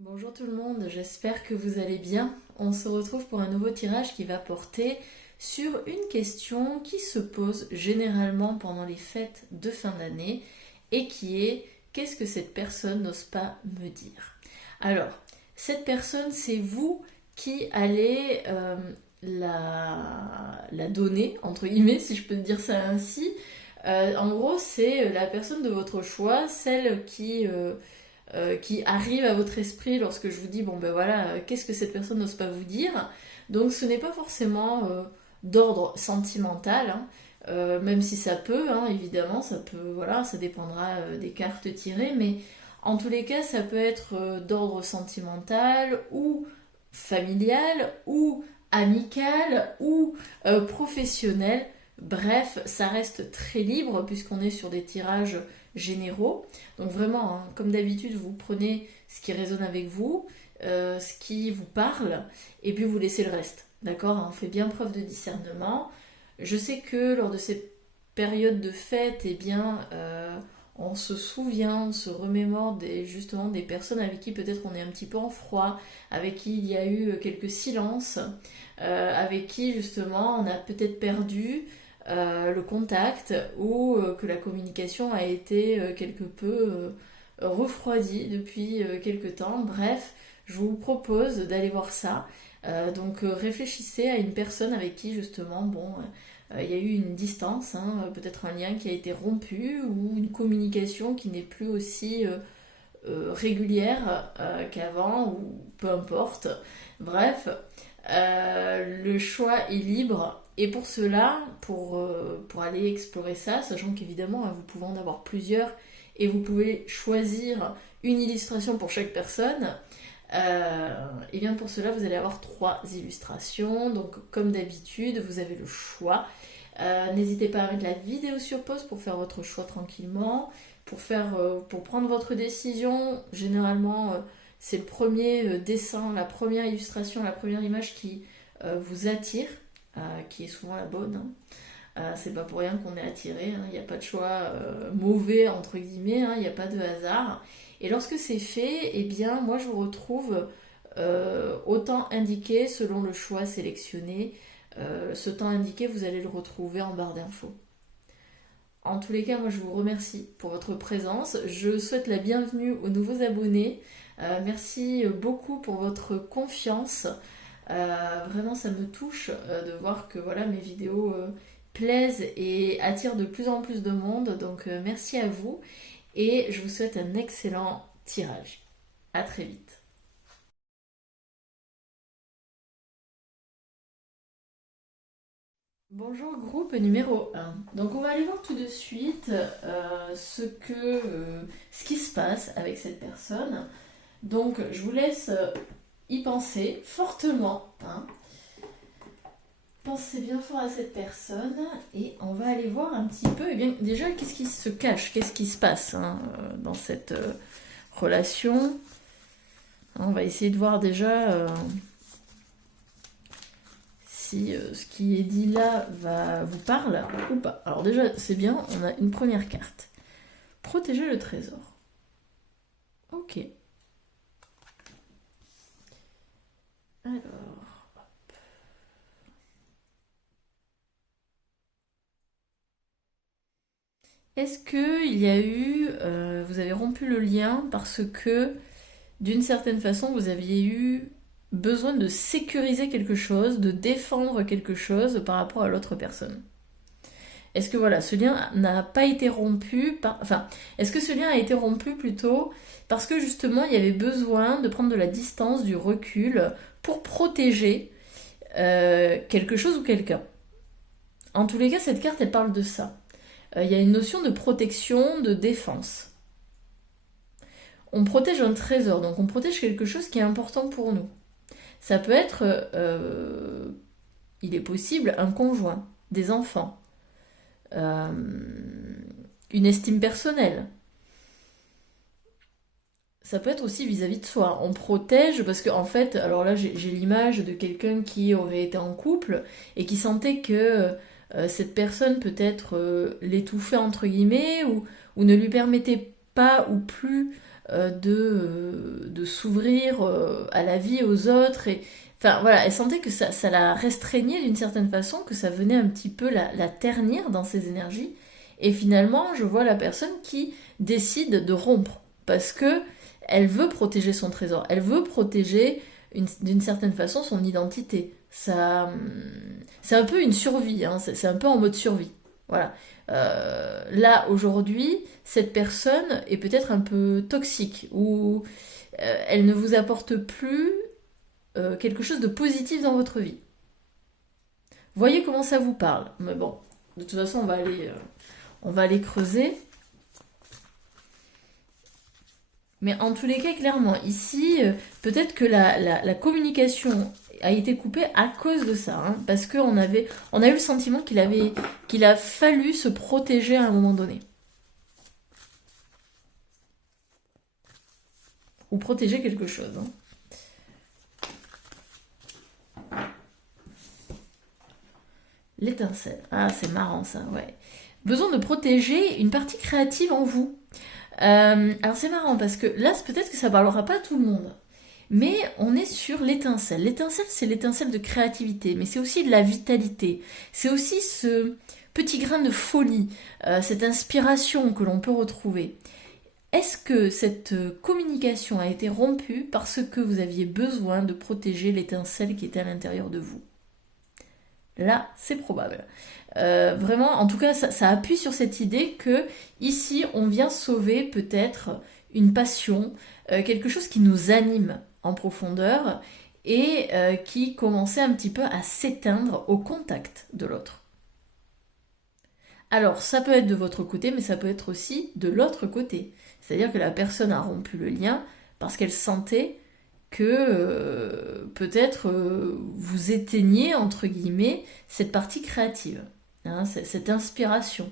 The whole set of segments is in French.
Bonjour tout le monde, j'espère que vous allez bien. On se retrouve pour un nouveau tirage qui va porter sur une question qui se pose généralement pendant les fêtes de fin d'année et qui est: qu'est-ce que cette personne n'ose pas me dire? Alors, cette personne, c'est vous qui allez la donner, entre guillemets, si je peux dire ça ainsi. En gros, c'est la personne de votre choix, celle qui arrive à votre esprit lorsque je vous dis, bon ben voilà, qu'est-ce que cette personne n'ose pas vous dire. Donc ce n'est pas forcément d'ordre sentimental, hein, même si ça peut, hein, évidemment, ça peut, voilà, ça dépendra des cartes tirées, mais en tous les cas, ça peut être d'ordre sentimental ou familial ou amical ou professionnel. Bref, ça reste très libre puisqu'on est sur des tirages généraux. Donc vraiment, hein, comme d'habitude, vous prenez ce qui résonne avec vous, ce qui vous parle, et puis vous laissez le reste. D'accord, hein, on fait bien preuve de discernement. Je sais que lors de ces périodes de fête, eh bien, on se souvient, on se remémore justement des personnes avec qui peut-être on est un petit peu en froid, avec qui il y a eu quelques silences, avec qui justement on a peut-être perdu le contact ou que la communication a été quelque peu refroidie depuis quelque temps. Bref, je vous propose d'aller voir ça. Donc réfléchissez à une personne avec qui justement, bon, il y a eu une distance, hein, peut-être un lien qui a été rompu ou une communication qui n'est plus aussi régulière qu'avant ou peu importe. Bref, le choix est libre. Et pour cela, pour aller explorer ça, sachant qu'évidemment, hein, vous pouvez en avoir plusieurs et vous pouvez choisir une illustration pour chaque personne, et bien pour cela, vous allez avoir 3 illustrations. Donc, comme d'habitude, vous avez le choix. N'hésitez pas à mettre la vidéo sur pause pour faire votre choix tranquillement, pour prendre votre décision. Généralement, c'est le premier dessin, la première illustration, la première image qui vous attire, qui est souvent la bonne, hein. C'est pas pour rien qu'on est attiré, hein. Il n'y a pas de choix mauvais entre guillemets, hein. Il n'y a pas de hasard. Et lorsque c'est fait, eh bien moi je vous retrouve au temps indiqué selon le choix sélectionné. Ce temps indiqué, vous allez le retrouver en barre d'infos. En tous les cas, moi je vous remercie pour votre présence. Je souhaite la bienvenue aux nouveaux abonnés. Merci beaucoup pour votre confiance. Vraiment, ça me touche de voir que voilà, mes vidéos plaisent et attirent de plus en plus de monde. Donc merci à vous et je vous souhaite un excellent tirage. À très vite. Bonjour groupe numéro 1. Donc on va aller voir tout de suite ce qui se passe avec cette personne. Donc je vous laisse y penser fortement, hein. Pensez bien fort à cette personne et on va aller voir un petit peu, eh bien, déjà, qu'est-ce qui se cache, qu'est-ce qui se passe, hein, dans cette relation. On va essayer de voir déjà si ce qui est dit là vous parle ou pas. Alors déjà, c'est bien, on a une première carte. Protéger le trésor. Ok. Alors, est-ce que il y a eu, vous avez rompu le lien parce que d'une certaine façon vous aviez eu besoin de sécuriser quelque chose, de défendre quelque chose par rapport à l'autre personne? Est-ce que voilà, ce lien n'a pas été rompu enfin, est-ce que ce lien a été rompu plutôt parce que justement il y avait besoin de prendre de la distance, du recul pour protéger quelque chose ou quelqu'un? En tous les cas, cette carte elle parle de ça. Il y a une notion de protection, de défense. On protège un trésor, donc on protège quelque chose qui est important pour nous. Ça peut être, il est possible, un conjoint, des enfants, euh, une estime personnelle. Ça peut être aussi vis-à-vis de soi. On protège parce que en fait, alors là j'ai l'image de quelqu'un qui aurait été en couple et qui sentait que cette personne peut-être l'étouffait entre guillemets ou ne lui permettait pas ou plus de s'ouvrir à la vie, aux autres. Et, enfin voilà, elle sentait que ça la restreignait d'une certaine façon, que ça venait un petit peu la ternir dans ses énergies. Et finalement, je vois la personne qui décide de rompre parce que elle veut protéger son trésor, elle veut protéger d'une certaine façon son identité. Ça, c'est un peu une survie, hein, c'est un peu en mode survie. Voilà. Là, aujourd'hui, cette personne est peut-être un peu toxique ou elle ne vous apporte plus quelque chose de positif dans votre vie. Voyez comment ça vous parle. Mais bon, de toute façon, on va aller creuser. Mais en tous les cas, clairement, ici, peut-être que la communication a été coupée à cause de ça, hein, parce qu'on on a eu le sentiment qu'il a fallu se protéger à un moment donné. Ou protéger quelque chose. Hein. L'étincelle. Ah, c'est marrant ça, ouais. Besoin de protéger une partie créative en vous. Alors c'est marrant parce que là, peut-être que ça parlera pas à tout le monde. Mais on est sur l'étincelle. L'étincelle, c'est l'étincelle de créativité, mais c'est aussi de la vitalité. C'est aussi ce petit grain de folie, cette inspiration que l'on peut retrouver. Est-ce que cette communication a été rompue parce que vous aviez besoin de protéger l'étincelle qui était à l'intérieur de vous? Là, c'est probable. Vraiment, en tout cas, ça appuie sur cette idée que ici, on vient sauver peut-être une passion, quelque chose qui nous anime en profondeur et qui commençait un petit peu à s'éteindre au contact de l'autre. Alors, ça peut être de votre côté, mais ça peut être aussi de l'autre côté. C'est-à-dire que la personne a rompu le lien parce qu'elle sentait que peut-être vous éteignez, entre guillemets, cette partie créative, hein, cette inspiration.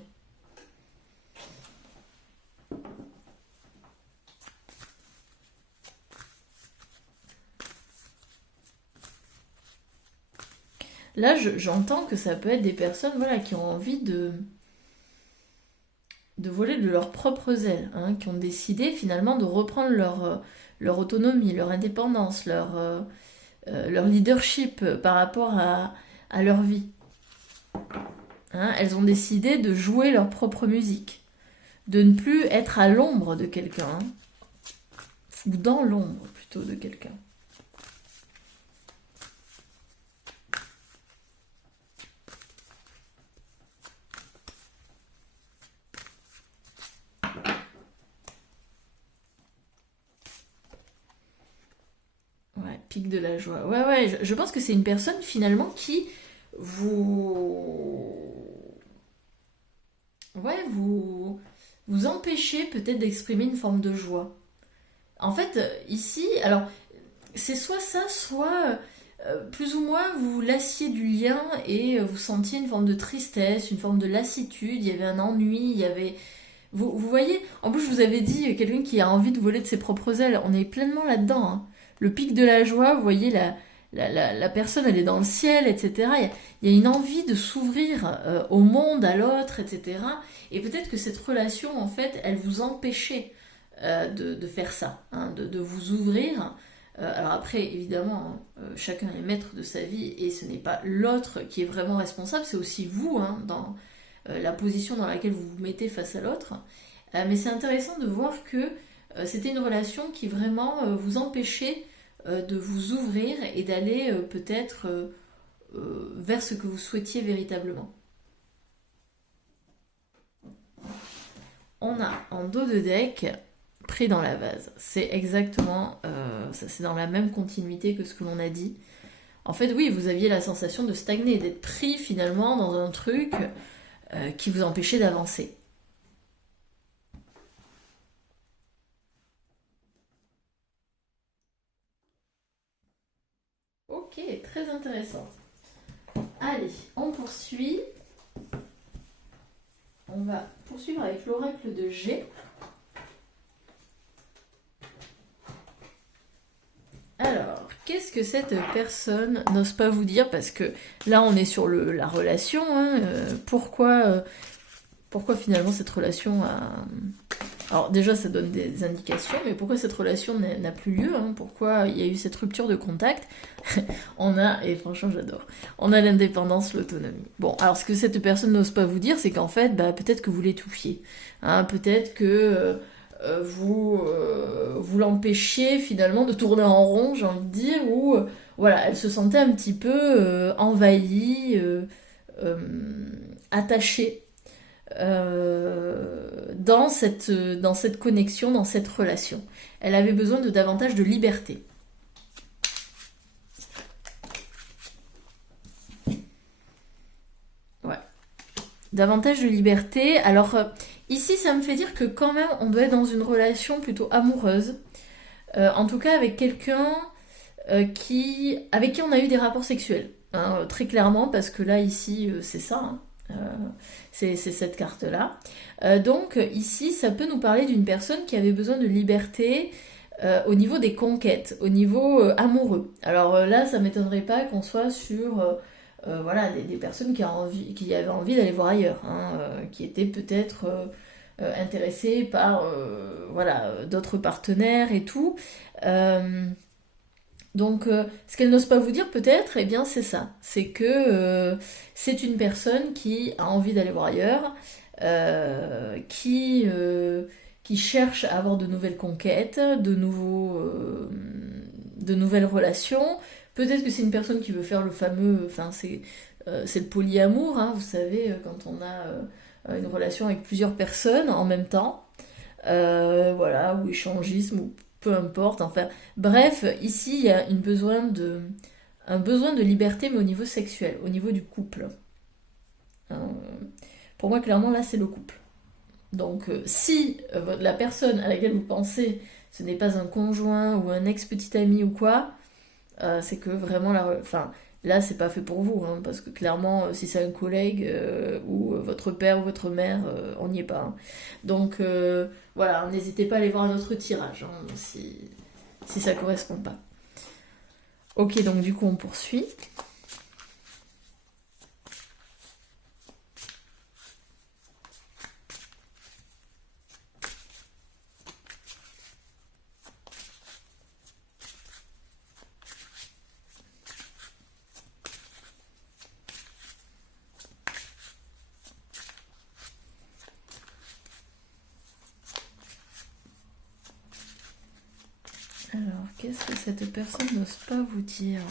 Là, j'entends que ça peut être des personnes voilà, qui ont envie de voler de leurs propres ailes, hein, qui ont décidé finalement de reprendre leur autonomie, leur indépendance, leur leadership par rapport à leur vie. Hein, elles ont décidé de jouer leur propre musique, de ne plus être à l'ombre de quelqu'un, hein, ou dans l'ombre plutôt de quelqu'un. Ouais, pic de la joie. Ouais, ouais, je pense que c'est une personne finalement qui vous... Ouais, vous empêchez peut-être d'exprimer une forme de joie. En fait, ici, alors, c'est soit ça, soit plus ou moins vous lassiez du lien et vous sentiez une forme de tristesse, une forme de lassitude, il y avait un ennui, il y avait... vous voyez, en plus je vous avais dit, quelqu'un qui a envie de voler de ses propres ailes, on est pleinement là-dedans. Hein. Le pic de la joie, vous voyez, la personne, elle est dans le ciel, etc. Il y a une envie de s'ouvrir au monde, à l'autre, etc. Et peut-être que cette relation, en fait, elle vous empêchait de faire ça, hein, de vous ouvrir. Alors après, évidemment, chacun est maître de sa vie et ce n'est pas l'autre qui est vraiment responsable, c'est aussi vous, hein, dans la position dans laquelle vous vous mettez face à l'autre. Mais c'est intéressant de voir que c'était une relation qui vraiment vous empêchait de vous ouvrir et d'aller peut-être vers ce que vous souhaitiez véritablement. On a en dos de deck pris dans la vase. C'est exactement, c'est dans la même continuité que ce que l'on a dit. En fait, oui, vous aviez la sensation de stagner, d'être pris finalement dans un truc qui vous empêchait d'avancer. Ok, très intéressant. Allez, on poursuit. On va poursuivre avec l'oracle de G. Alors, qu'est-ce que cette personne n'ose pas vous dire? Parce que là, on est sur la relation. Hein, pourquoi finalement cette relation Alors déjà, ça donne des indications, mais pourquoi cette relation n'a plus lieu, hein? Pourquoi il y a eu cette rupture de contact? On a, et franchement j'adore, on a l'indépendance, l'autonomie. Bon, alors ce que cette personne n'ose pas vous dire, c'est qu'en fait, bah, peut-être que vous l'étouffiez. Hein, peut-être que vous l'empêchiez finalement de tourner en rond, j'ai envie de dire, ou voilà, elle se sentait un petit peu envahie, euh, attachée dans cette connexion, dans cette relation. Elle avait besoin de davantage de liberté. Ouais. Davantage de liberté. Alors, ici, ça me fait dire que quand même, on doit être dans une relation plutôt amoureuse. En tout cas, avec quelqu'un avec qui on a eu des rapports sexuels. Hein, très clairement, parce que là, ici, c'est ça. Hein. C'est cette carte-là. Donc ici, ça peut nous parler d'une personne qui avait besoin de liberté au niveau des conquêtes, au niveau amoureux. Alors là, ça m'étonnerait pas qu'on soit sur voilà, des personnes qui avaient envie d'aller voir ailleurs, hein, qui étaient peut-être intéressées par voilà, d'autres partenaires et tout. Donc, ce qu'elle n'ose pas vous dire peut-être, eh bien c'est ça. C'est que c'est une personne qui a envie d'aller voir ailleurs, qui cherche à avoir de nouvelles conquêtes, de nouvelles relations. Peut-être que c'est une personne qui veut faire le fameux... Enfin, c'est le polyamour, hein, vous savez, quand on a une relation avec plusieurs personnes en même temps. Voilà, ou échangisme, ou peu importe, enfin, bref, ici il y a un besoin de liberté, mais au niveau sexuel, au niveau du couple. Euh, pour moi, clairement, là, c'est le couple. Donc, si la personne à laquelle vous pensez, ce n'est pas un conjoint ou un ex-petit ami ou quoi, c'est que vraiment, enfin, là, c'est pas fait pour vous, hein, parce que clairement, si c'est un collègue ou votre père ou votre mère, on n'y est pas. Hein. Donc, voilà, n'hésitez pas à aller voir un autre tirage, hein, si ça correspond pas. Ok, donc du coup, on poursuit. Alors, qu'est-ce que cette personne n'ose pas vous dire?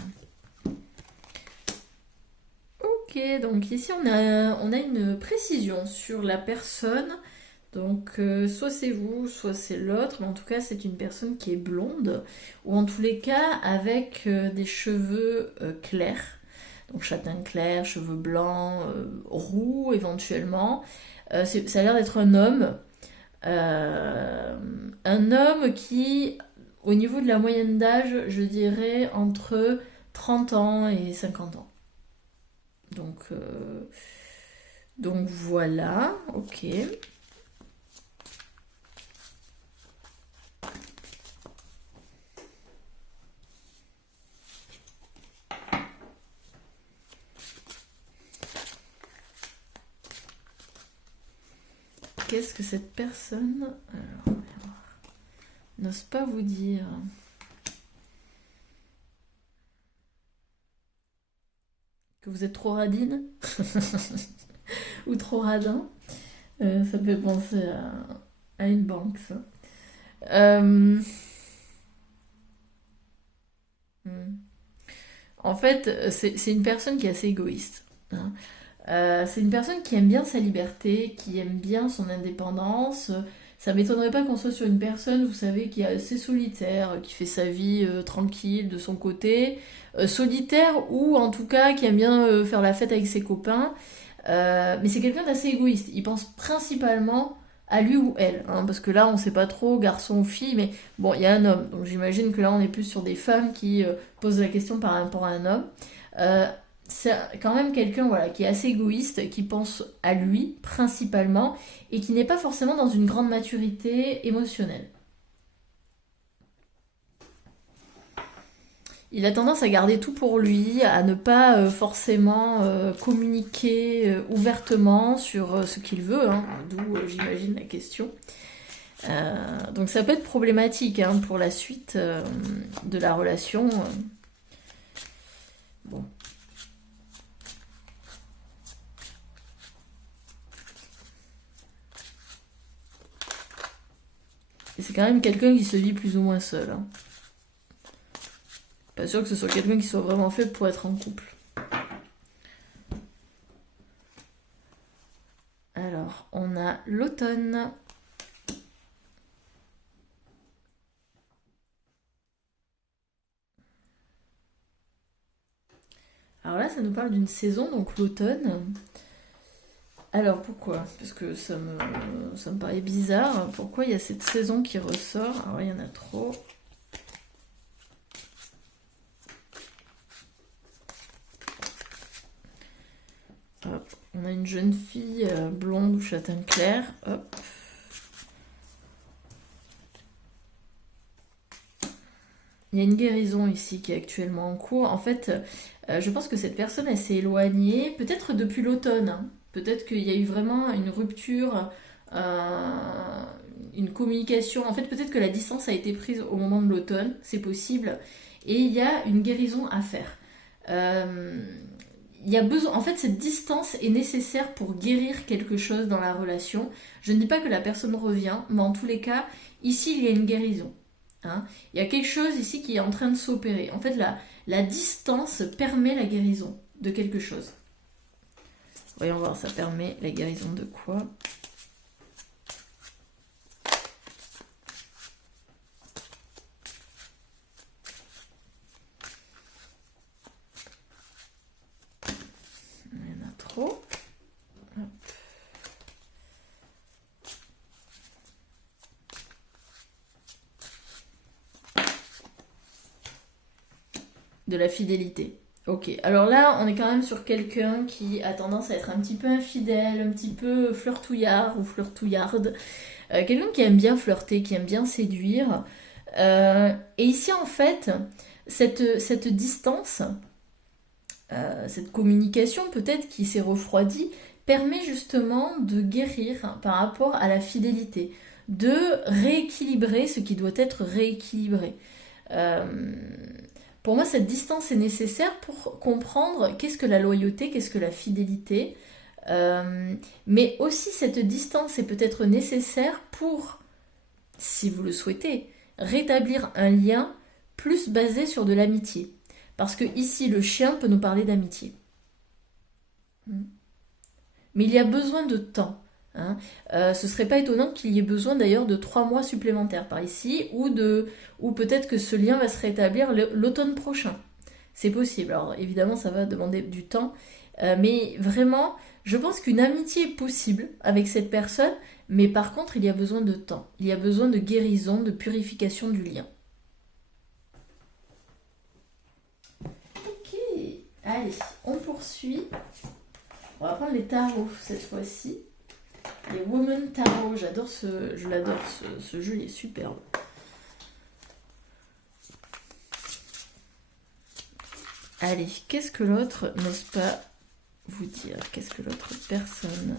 Ok, donc ici on a une précision sur la personne. Donc soit c'est vous, soit c'est l'autre, mais en tout cas c'est une personne qui est blonde, ou en tous les cas avec des cheveux clairs. Donc châtain clair, cheveux blancs, roux éventuellement. Ça a l'air d'être un homme. Un homme qui, au niveau de la moyenne d'âge, je dirais entre 30 ans et 50 ans. Donc, donc voilà, ok. Qu'est-ce que cette personne n'ose pas vous dire? Que vous êtes trop radine? Ou trop radin? Ça me fait penser à une banque, ça. Euh, hmm. En fait, c'est une personne qui est assez égoïste. Hein. C'est une personne qui aime bien sa liberté, qui aime bien son indépendance. Ça m'étonnerait pas qu'on soit sur une personne, vous savez, qui est assez solitaire, qui fait sa vie tranquille de son côté, solitaire ou en tout cas qui aime bien faire la fête avec ses copains. Mais c'est quelqu'un d'assez égoïste. Il pense principalement à lui ou elle, hein, parce que là on sait pas trop garçon ou fille, mais bon, il y a un homme, donc j'imagine que là on est plus sur des femmes qui posent la question par rapport à un homme. Euh, c'est quand même quelqu'un voilà, qui est assez égoïste, qui pense à lui principalement et qui n'est pas forcément dans une grande maturité émotionnelle. Il a tendance à garder tout pour lui, à ne pas forcément communiquer ouvertement sur ce qu'il veut, hein, d'où j'imagine la question. Donc ça peut être problématique hein, pour la suite de la relation. Bon. Et c'est quand même quelqu'un qui se vit plus ou moins seul. Hein. Pas sûr que ce soit quelqu'un qui soit vraiment fait pour être en couple. Alors, on a l'automne. Alors là, ça nous parle d'une saison, donc l'automne. Alors pourquoi? Parce que ça me paraît bizarre. Pourquoi il y a cette saison qui ressort? Alors il y en a trop. Hop. On a une jeune fille blonde ou châtain clair. Hop. Il y a une guérison ici qui est actuellement en cours. En fait, je pense que cette personne, elle s'est éloignée, peut-être depuis l'automne. Hein. Peut-être qu'il y a eu vraiment une rupture, une communication. En fait, peut-être que la distance a été prise au moment de l'automne, c'est possible. Et il y a une guérison à faire. Il y a besoin, en fait, cette distance est nécessaire pour guérir quelque chose dans la relation. Je ne dis pas que la personne revient, mais en tous les cas, ici, il y a une guérison. Hein. Il y a quelque chose ici qui est en train de s'opérer. En fait, la distance permet la guérison de quelque chose. Voyons voir, ça permet la guérison de quoi? Il y en a trop. Hop. De la fidélité. Ok, alors là, on est quand même sur quelqu'un qui a tendance à être un petit peu infidèle, un petit peu flirtouillard ou flirtouillarde. Quelqu'un qui aime bien flirter, qui aime bien séduire. Et ici, en fait, cette distance, cette communication peut-être qui s'est refroidie, permet justement de guérir par rapport à la fidélité, de rééquilibrer ce qui doit être rééquilibré. Pour moi, cette distance est nécessaire pour comprendre qu'est-ce que la loyauté, qu'est-ce que la fidélité. Mais aussi, cette distance est peut-être nécessaire pour, si vous le souhaitez, rétablir un lien plus basé sur de l'amitié. Parce que ici, le chien peut nous parler d'amitié. Mais il y a besoin de temps. Hein. Ce serait pas étonnant qu'il y ait besoin d'ailleurs de 3 mois supplémentaires par ici, ou peut-être que ce lien va se rétablir l'automne prochain. C'est possible. Alors évidemment, ça va demander du temps, mais vraiment, je pense qu'une amitié est possible avec cette personne, mais par contre, il y a besoin de temps. Il y a besoin de guérison, de purification du lien. Ok, allez, on poursuit. On va prendre les tarots cette fois-ci. Les Women Tarot, je l'adore, ce jeu il est superbe. Allez, qu'est-ce que l'autre n'ose pas vous dire? Qu'est-ce que l'autre personne...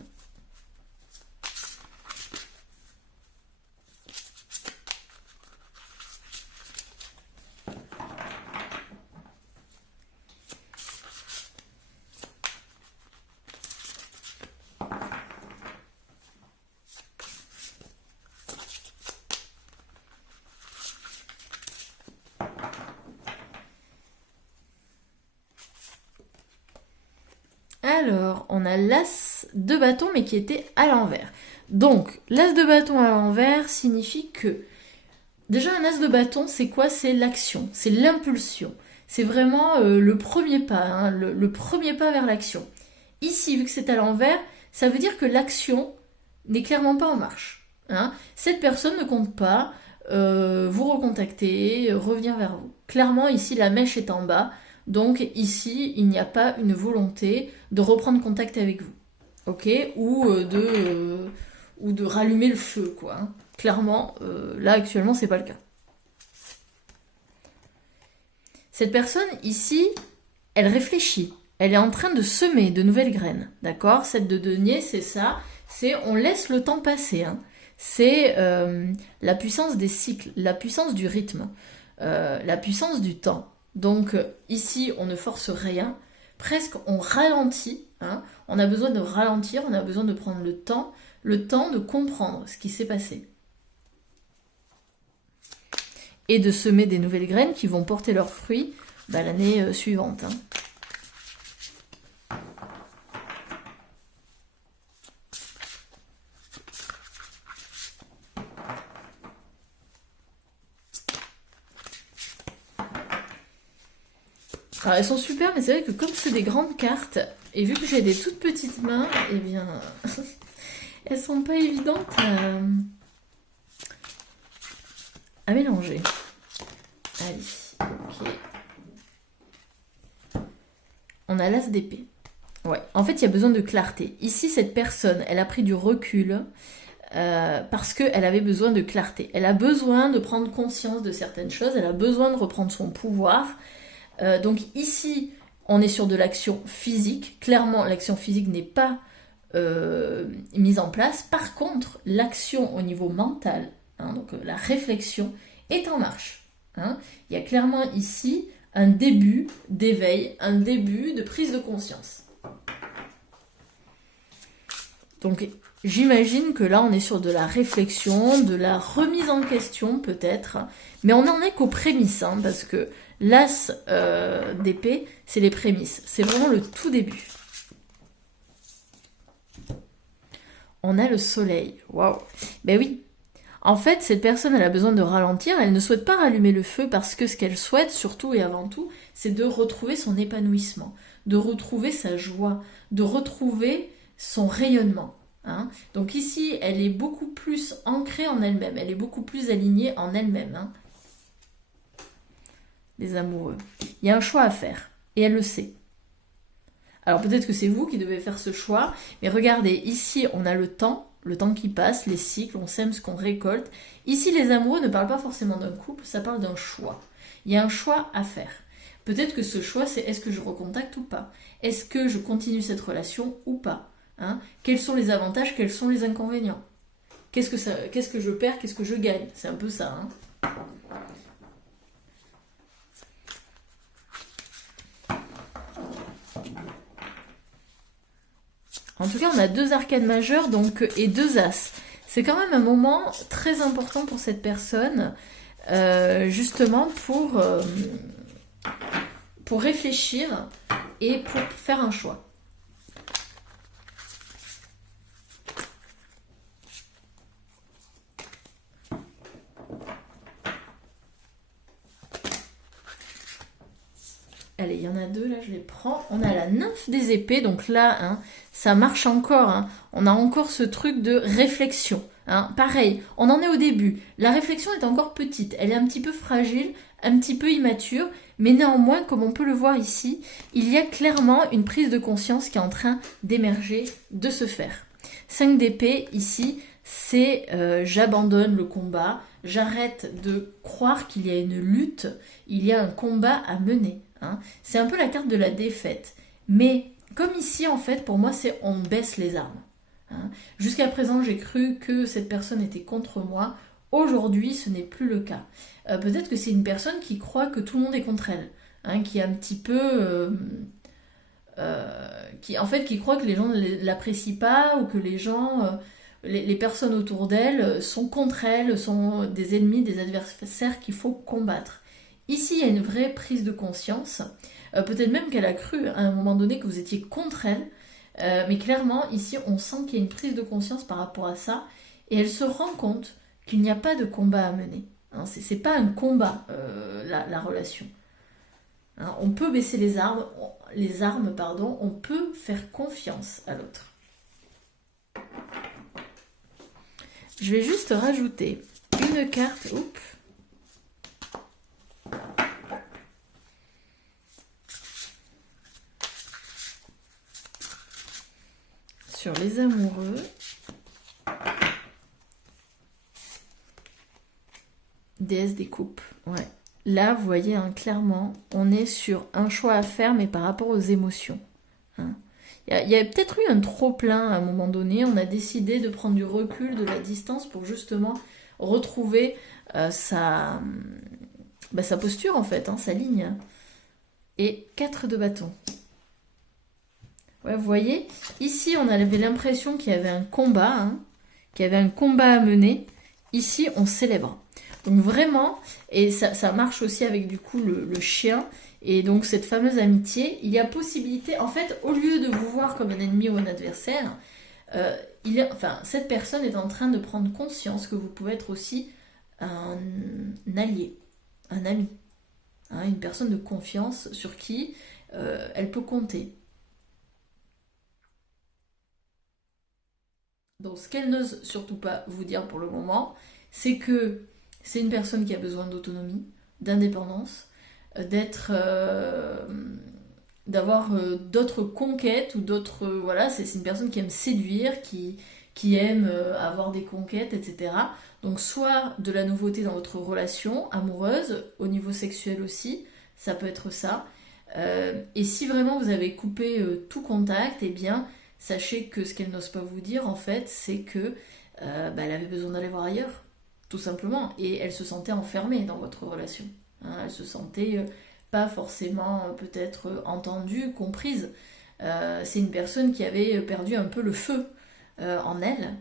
Alors, on a l'as de bâton, mais qui était à l'envers. Donc, l'as de bâton à l'envers signifie que... Déjà, un as de bâton, c'est quoi? C'est l'action, c'est l'impulsion. C'est vraiment le premier pas, hein, le premier pas vers l'action. Ici, vu que c'est à l'envers, ça veut dire que l'action n'est clairement pas en marche. Hein. Cette personne ne compte pas vous recontacter, revenir vers vous. Clairement, ici, la mèche est en bas. Donc ici, il n'y a pas une volonté de reprendre contact avec vous, ok, ou de rallumer le feu, quoi. Hein. Clairement, là actuellement, c'est pas le cas. Cette personne ici, elle réfléchit, elle est en train de semer de nouvelles graines, d'accord? Cette de denier, c'est ça, c'est on laisse le temps passer. Hein. c'est la puissance des cycles, la puissance du rythme, la puissance du temps. Donc ici, on ne force rien, presque on ralentit, hein. On a besoin de ralentir, on a besoin de prendre le temps de comprendre ce qui s'est passé. Et de semer des nouvelles graines qui vont porter leurs fruits l'année suivante. Hein. Alors, elles sont super, mais c'est vrai que comme c'est des grandes cartes, et vu que j'ai des toutes petites mains, eh bien, elles sont pas évidentes à mélanger. Allez, ok. On a l'as d'épée. Ouais, en fait, il y a besoin de clarté. Ici, cette personne, elle a pris du recul parce qu'elle avait besoin de clarté. Elle a besoin de prendre conscience de certaines choses, elle a besoin de reprendre son pouvoir. Donc ici, on est sur de l'action physique. Clairement, l'action physique n'est pas mise en place. Par contre, l'action au niveau mental, hein, donc la réflexion, est en marche. Hein. Il y a clairement ici un début d'éveil, un début de prise de conscience. Donc j'imagine que là on est sur de la réflexion, de la remise en question peut-être, mais on n'en est qu'aux prémices, hein, parce que l'as d'épée, c'est les prémices, c'est vraiment le tout début. On a le soleil, waouh, ben oui. En fait, cette personne, elle a besoin de ralentir, elle ne souhaite pas rallumer le feu parce que ce qu'elle souhaite, surtout et avant tout, c'est de retrouver son épanouissement, de retrouver sa joie, de retrouver son rayonnement. Hein. Donc ici, elle est beaucoup plus ancrée en elle-même, elle est beaucoup plus alignée en elle-même. Hein. Les amoureux. Il y a un choix à faire, et elle le sait. Alors peut-être que c'est vous qui devez faire ce choix, mais regardez, ici, on a le temps qui passe, les cycles, on sème ce qu'on récolte. Ici, les amoureux ne parlent pas forcément d'un couple, ça parle d'un choix. Il y a un choix à faire. Peut-être que ce choix, c'est est-ce que je recontacte ou pas? Est-ce que je continue cette relation ou pas? Hein? Quels sont les avantages, quels sont les inconvénients? Qu'est-ce que je perds, qu'est-ce que je gagne? C'est un peu ça. Hein. En tout cas, on a 2 arcanes majeures et 2 as. C'est quand même un moment très important pour cette personne, justement pour réfléchir et pour faire un choix. Allez, il y en a 2, là, je les prends. On a la nymphe des épées, donc là, hein, ça marche encore. Hein. On a encore ce truc de réflexion. Hein. Pareil, on en est au début. La réflexion est encore petite, elle est un petit peu fragile, un petit peu immature, mais néanmoins, comme on peut le voir ici, il y a clairement une prise de conscience qui est en train d'émerger, de se faire. 5 d'épée, ici, c'est j'abandonne le combat, j'arrête de croire qu'il y a une lutte, il y a un combat à mener. Hein. C'est un peu la carte de la défaite. Mais comme ici, en fait, pour moi, c'est on baisse les armes. Hein. Jusqu'à présent, j'ai cru que cette personne était contre moi. Aujourd'hui, ce n'est plus le cas. Peut-être que c'est une personne qui croit que tout le monde est contre elle. Hein, qui est un petit peu... qui croit que les gens ne l'apprécient pas ou que les gens... les personnes autour d'elle sont contre elle, sont des ennemis, des adversaires qu'il faut combattre. Ici, il y a une vraie prise de conscience. Peut-être même qu'elle a cru à un moment donné que vous étiez contre elle. Mais clairement, ici, on sent qu'il y a une prise de conscience par rapport à ça. Et elle se rend compte qu'il n'y a pas de combat à mener. Hein, c'est pas un combat, la relation. Hein, on peut baisser les armes, on peut faire confiance à l'autre. Je vais juste rajouter une carte. Oups. Sur les amoureux. Déesse des coupes. Ouais. Là, vous voyez, hein, clairement, on est sur un choix à faire, mais par rapport aux émotions. Hein. Il y a peut-être eu un trop-plein à un moment donné. On a décidé de prendre du recul, de la distance pour justement retrouver sa posture en fait, hein, sa ligne. Et 4 de bâton. Ouais, vous voyez, ici on avait l'impression qu'il y avait un combat, hein, qu'il y avait un combat à mener. Ici on célèbre. Donc vraiment, et ça marche aussi avec du coup le chien, et donc cette fameuse amitié, il y a possibilité, en fait, au lieu de vous voir comme un ennemi ou un adversaire, cette personne est en train de prendre conscience que vous pouvez être aussi un allié, un ami, hein, une personne de confiance sur qui elle peut compter. Donc ce qu'elle n'ose surtout pas vous dire pour le moment, c'est que c'est une personne qui a besoin d'autonomie, d'indépendance, d'avoir d'autres conquêtes ou d'autres... voilà, c'est une personne qui aime séduire, qui aime avoir des conquêtes, etc. Donc soit de la nouveauté dans votre relation amoureuse, au niveau sexuel aussi, ça peut être ça. Et si vraiment vous avez coupé tout contact, eh bien, sachez que ce qu'elle n'ose pas vous dire, en fait, c'est que elle avait besoin d'aller voir ailleurs, tout simplement. Et elle se sentait enfermée dans votre relation. Hein, elle se sentait pas forcément peut-être entendue, comprise. C'est une personne qui avait perdu un peu le feu en elle.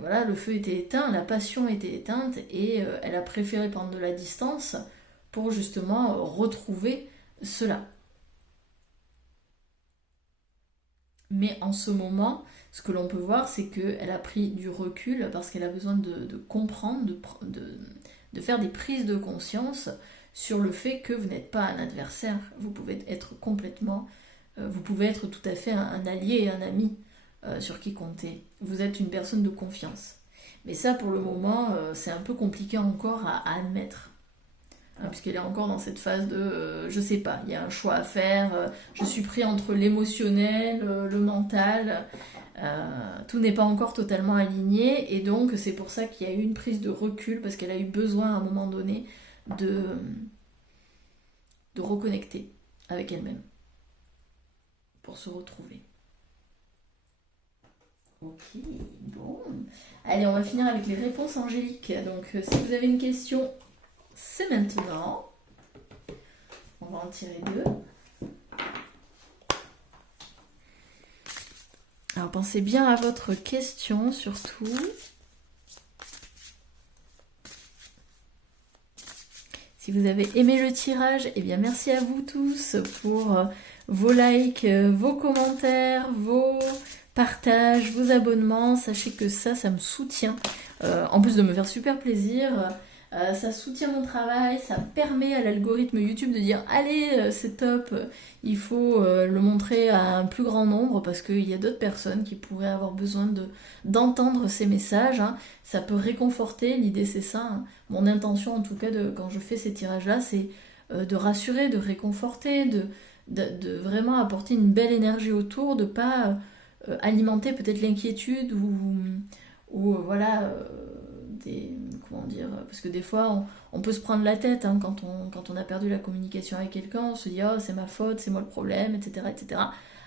Voilà, le feu était éteint, la passion était éteinte, et elle a préféré prendre de la distance pour justement retrouver cela. Mais en ce moment, ce que l'on peut voir, c'est qu'elle a pris du recul parce qu'elle a besoin de comprendre, de faire des prises de conscience sur le fait que vous n'êtes pas un adversaire. Vous pouvez être complètement, vous pouvez être tout à fait un allié et un ami sur qui compter. Vous êtes une personne de confiance. Mais ça, pour le moment, c'est un peu compliqué encore à admettre. Puisqu'elle est encore dans cette phase de je sais pas, il y a un choix à faire, je suis pris entre l'émotionnel, le mental, tout n'est pas encore totalement aligné, et donc c'est pour ça qu'il y a eu une prise de recul, parce qu'elle a eu besoin à un moment donné de reconnecter avec elle-même pour se retrouver. Ok, bon. Allez, on va finir avec les réponses angéliques. Donc si vous avez une question, c'est maintenant. On va en tirer 2. Alors pensez bien à votre question surtout. Si vous avez aimé le tirage, eh bien merci à vous tous pour vos likes, vos commentaires, vos partages, vos abonnements. Sachez que ça me soutient. En plus de me faire super plaisir, ça soutient mon travail, ça permet à l'algorithme YouTube de dire allez, c'est top, il faut le montrer à un plus grand nombre, parce qu'il y a d'autres personnes qui pourraient avoir besoin d'entendre ces messages. Hein. Ça peut réconforter, l'idée c'est ça. Hein. Mon intention en tout cas quand je fais ces tirages-là, c'est de rassurer, de réconforter, de vraiment apporter une belle énergie autour, de pas alimenter peut-être l'inquiétude ou voilà... comment dire, parce que des fois on peut se prendre la tête hein, quand on a perdu la communication avec quelqu'un, on se dit oh c'est ma faute, c'est moi le problème, etc.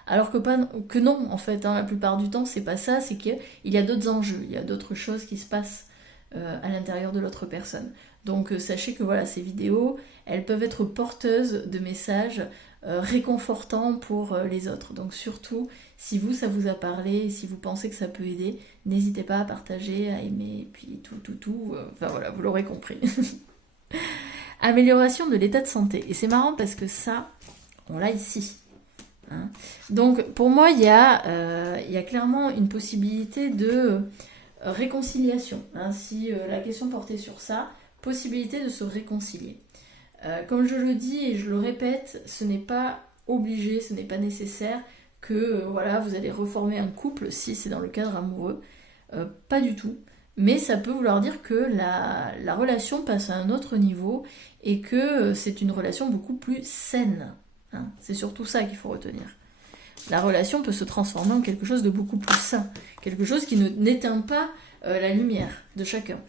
Alors que non en fait, hein, la plupart du temps c'est pas ça, c'est qu'il y a d'autres enjeux, il y a d'autres choses qui se passent à l'intérieur de l'autre personne. Donc sachez que voilà, ces vidéos, elles peuvent être porteuses de messages réconfortants pour les autres. Donc surtout, si ça vous a parlé, si vous pensez que ça peut aider, n'hésitez pas à partager, à aimer, et puis tout. Enfin voilà, vous l'aurez compris. Amélioration de l'état de santé. Et c'est marrant parce que ça, on l'a ici. Hein. Donc pour moi, il y a clairement une possibilité de réconciliation. Hein. Si la question portait sur ça, possibilité de se réconcilier. Comme je le dis et je le répète, ce n'est pas obligé, ce n'est pas nécessaire que voilà, vous allez reformer un couple si c'est dans le cadre amoureux. Pas du tout. Mais ça peut vouloir dire que la relation passe à un autre niveau et que c'est une relation beaucoup plus saine. Hein. C'est surtout ça qu'il faut retenir. La relation peut se transformer en quelque chose de beaucoup plus sain. Quelque chose qui n'éteint pas la lumière de chacun.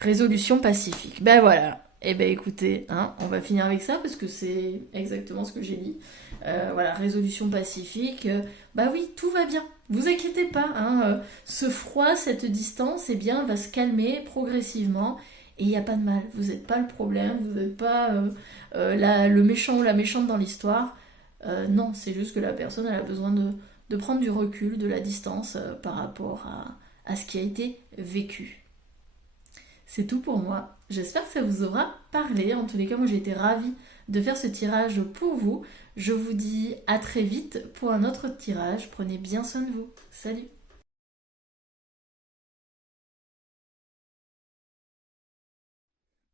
Résolution pacifique. Ben voilà. Eh ben écoutez, hein, on va finir avec ça parce que c'est exactement ce que j'ai dit. Voilà, résolution pacifique. Bah oui, tout va bien. Vous inquiétez pas, hein, ce froid, cette distance, eh bien, va se calmer progressivement. Et il n'y a pas de mal. Vous n'êtes pas le problème, vous n'êtes pas le méchant ou la méchante dans l'histoire. Non, c'est juste que la personne elle a besoin de prendre du recul, de la distance par rapport à ce qui a été vécu. C'est tout pour moi. J'espère que ça vous aura parlé. En tous les cas, moi j'ai été ravie de faire ce tirage pour vous. Je vous dis à très vite pour un autre tirage. Prenez bien soin de vous. Salut!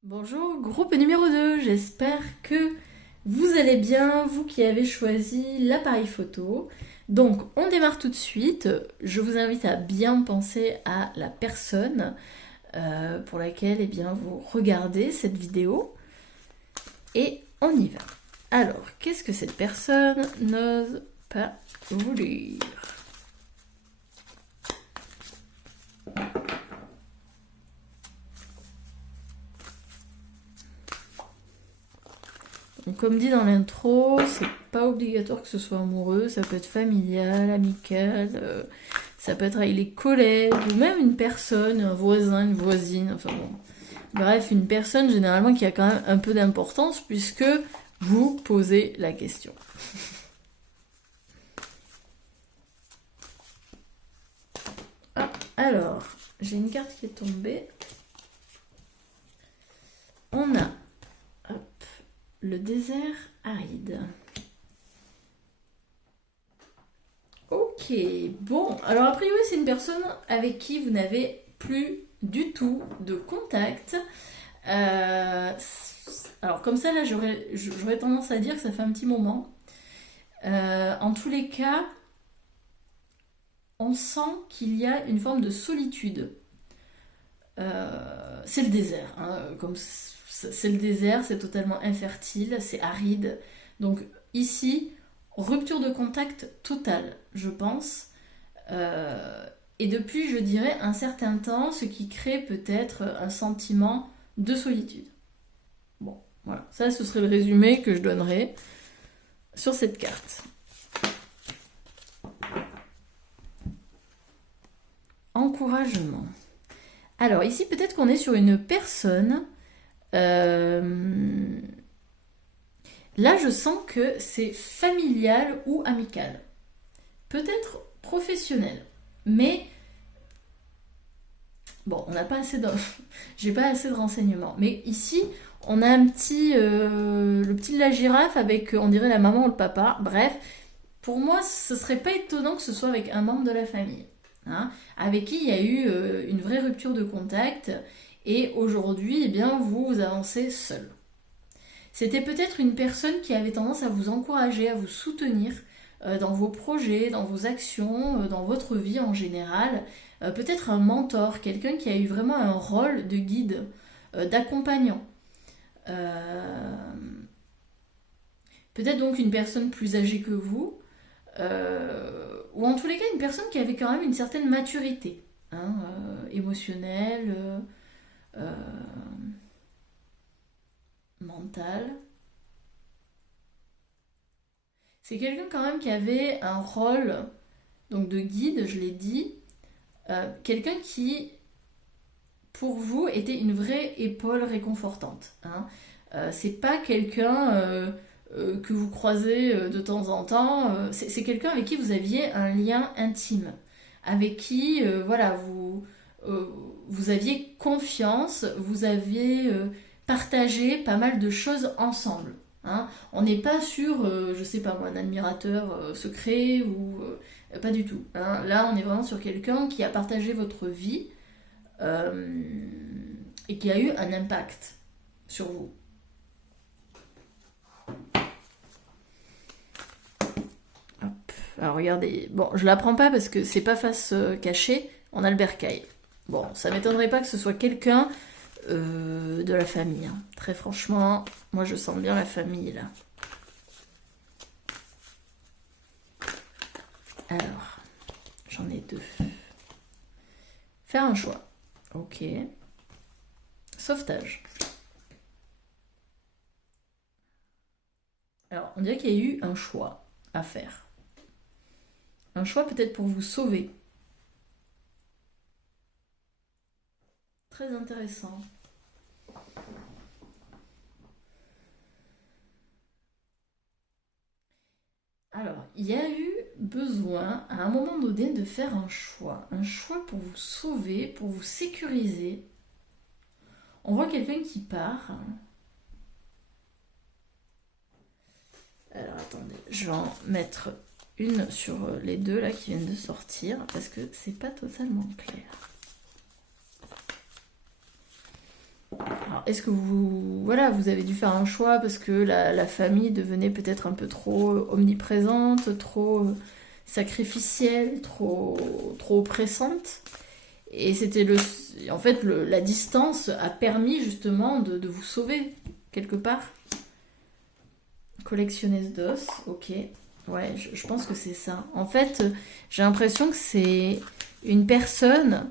Bonjour, groupe numéro 2. J'espère que vous allez bien, vous qui avez choisi l'appareil photo. Donc, on démarre tout de suite. Je vous invite à bien penser à la personne pour laquelle eh bien, vous regardez cette vidéo. Et on y va. Alors, qu'est-ce que cette personne n'ose pas vous dire? Donc, comme dit dans l'intro, c'est pas obligatoire que ce soit amoureux, ça peut être familial, amical, ça peut être avec les collègues, ou même une personne, un voisin, une voisine, enfin bon. Bref, une personne généralement qui a quand même un peu d'importance puisque vous posez la question. Ah, alors, j'ai une carte qui est tombée. On a hop, le désert aride. Ok, bon, alors a priori c'est une personne avec qui vous n'avez plus du tout de contact. Alors comme ça là j'aurais tendance à dire que ça fait un petit moment. En tous les cas, on sent qu'il y a une forme de solitude. C'est le désert, hein, comme c'est le désert, c'est totalement infertile, c'est aride. Donc ici, rupture de contact totale, je pense. Et depuis, je dirais, un certain temps, ce qui crée peut-être un sentiment de solitude. Bon, voilà, ça ce serait le résumé que je donnerais sur cette carte. Encouragement. Alors ici, peut-être qu'on est sur une personne. Là, je sens que c'est familial ou amical. Peut-être professionnel. Mais bon, on n'a pas assez de... j'ai pas assez de renseignements. Mais ici, on a un petit... le petit de la girafe avec, on dirait, la maman ou le papa. Bref, pour moi, ce serait pas étonnant que ce soit avec un membre de la famille. Hein, avec qui il y a eu une vraie rupture de contact. Et aujourd'hui, eh bien, vous avancez seul. C'était peut-être une personne qui avait tendance à vous encourager, à vous soutenir dans vos projets, dans vos actions, dans votre vie en général. Peut-être un mentor, quelqu'un qui a eu vraiment un rôle de guide, d'accompagnant. Peut-être donc une personne plus âgée que vous, ou en tous les cas une personne qui avait quand même une certaine maturité, hein, émotionnelle, mentale. C'est quelqu'un quand même qui avait un rôle donc de guide, je l'ai dit, quelqu'un qui, pour vous, était une vraie épaule réconfortante. Hein. C'est pas quelqu'un que vous croisez de temps en temps, c'est quelqu'un avec qui vous aviez un lien intime, avec qui, voilà, vous aviez confiance, vous aviez partagé pas mal de choses ensemble. Hein. On n'est pas sur, je sais pas moi, un admirateur secret ou pas du tout. Hein. Là, on est vraiment sur quelqu'un qui a partagé votre vie euh, et qui a eu un impact sur vous. Hop. Alors regardez, bon, je la prends pas parce que c'est pas face cachée, on a le bercail. Bon, ça m'étonnerait pas que ce soit quelqu'un de la famille. Hein. Très franchement, moi je sens bien la famille là. Alors, j'en ai deux. Faire un choix. Ok. Sauvetage. Alors, on dirait qu'il y a eu un choix à faire. Un choix peut-être pour vous sauver. Très intéressant. Alors, il y a eu besoin à un moment donné de faire un choix pour vous sauver, pour vous sécuriser. On voit quelqu'un qui part. Alors attendez, je vais en mettre une sur les deux là qui viennent de sortir parce que c'est pas totalement clair. Alors, est-ce que vous avez dû faire un choix parce que la famille devenait peut-être un peu trop omniprésente, trop sacrificielle, trop oppressante? Et en fait, la distance a permis justement de vous sauver quelque part. Collectionneuse d'os, ok. Ouais, je pense que c'est ça. En fait, j'ai l'impression que c'est une personne,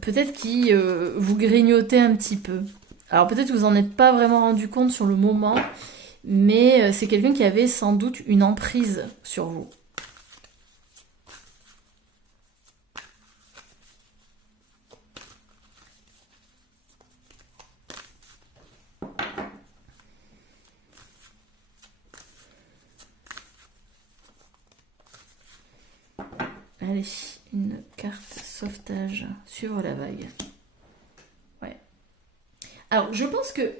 peut-être qui vous grignotait un petit peu. Alors peut-être que vous en êtes pas vraiment rendu compte sur le moment, mais c'est quelqu'un qui avait sans doute une emprise sur vous. Allez, une carte sauvetage, suivre la vague. Ouais. Alors, je pense que...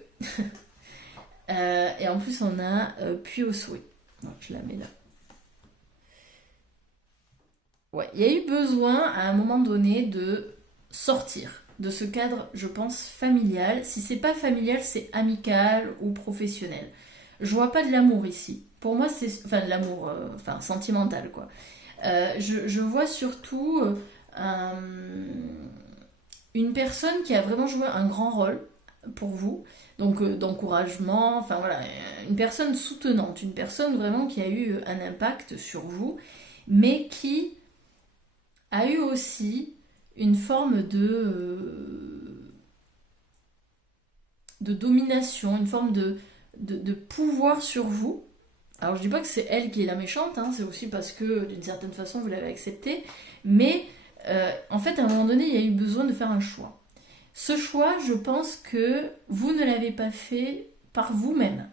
et en plus, on a puis au souhait. Non, je la mets là. Ouais, il y a eu besoin à un moment donné de sortir de ce cadre, je pense, familial. Si c'est pas familial, c'est amical ou professionnel. Je vois pas de l'amour ici. Pour moi, c'est... Enfin, de l'amour, sentimental, quoi. Je vois surtout une personne qui a vraiment joué un grand rôle pour vous, donc d'encouragement, enfin voilà, une personne soutenante, une personne vraiment qui a eu un impact sur vous, mais qui a eu aussi une forme de domination, une forme de pouvoir sur vous. Alors je dis pas que c'est elle qui est la méchante, hein, c'est aussi parce que d'une certaine façon vous l'avez acceptée, mais en fait à un moment donné il y a eu besoin de faire un choix. Ce choix, je pense que vous ne l'avez pas fait par vous-même.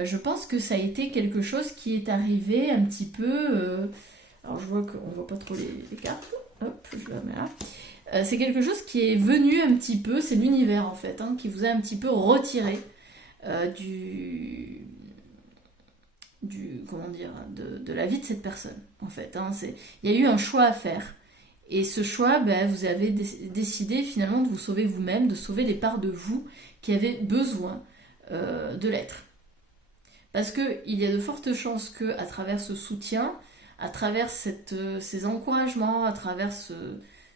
Je pense que ça a été quelque chose qui est arrivé un petit peu... alors je vois qu'on voit pas trop les cartes. Hop, je la mets là. C'est quelque chose qui est venu un petit peu, c'est l'univers en fait, hein, qui vous a un petit peu retiré comment dire, de la vie de cette personne en fait, hein. Il y a eu un choix à faire. Et ce choix, ben, vous avez décidé finalement de vous sauver vous-même, de sauver les parts de vous qui avaient besoin de l'être. Parce qu'il y a de fortes chances que, à travers ce soutien, à travers ces encouragements, à travers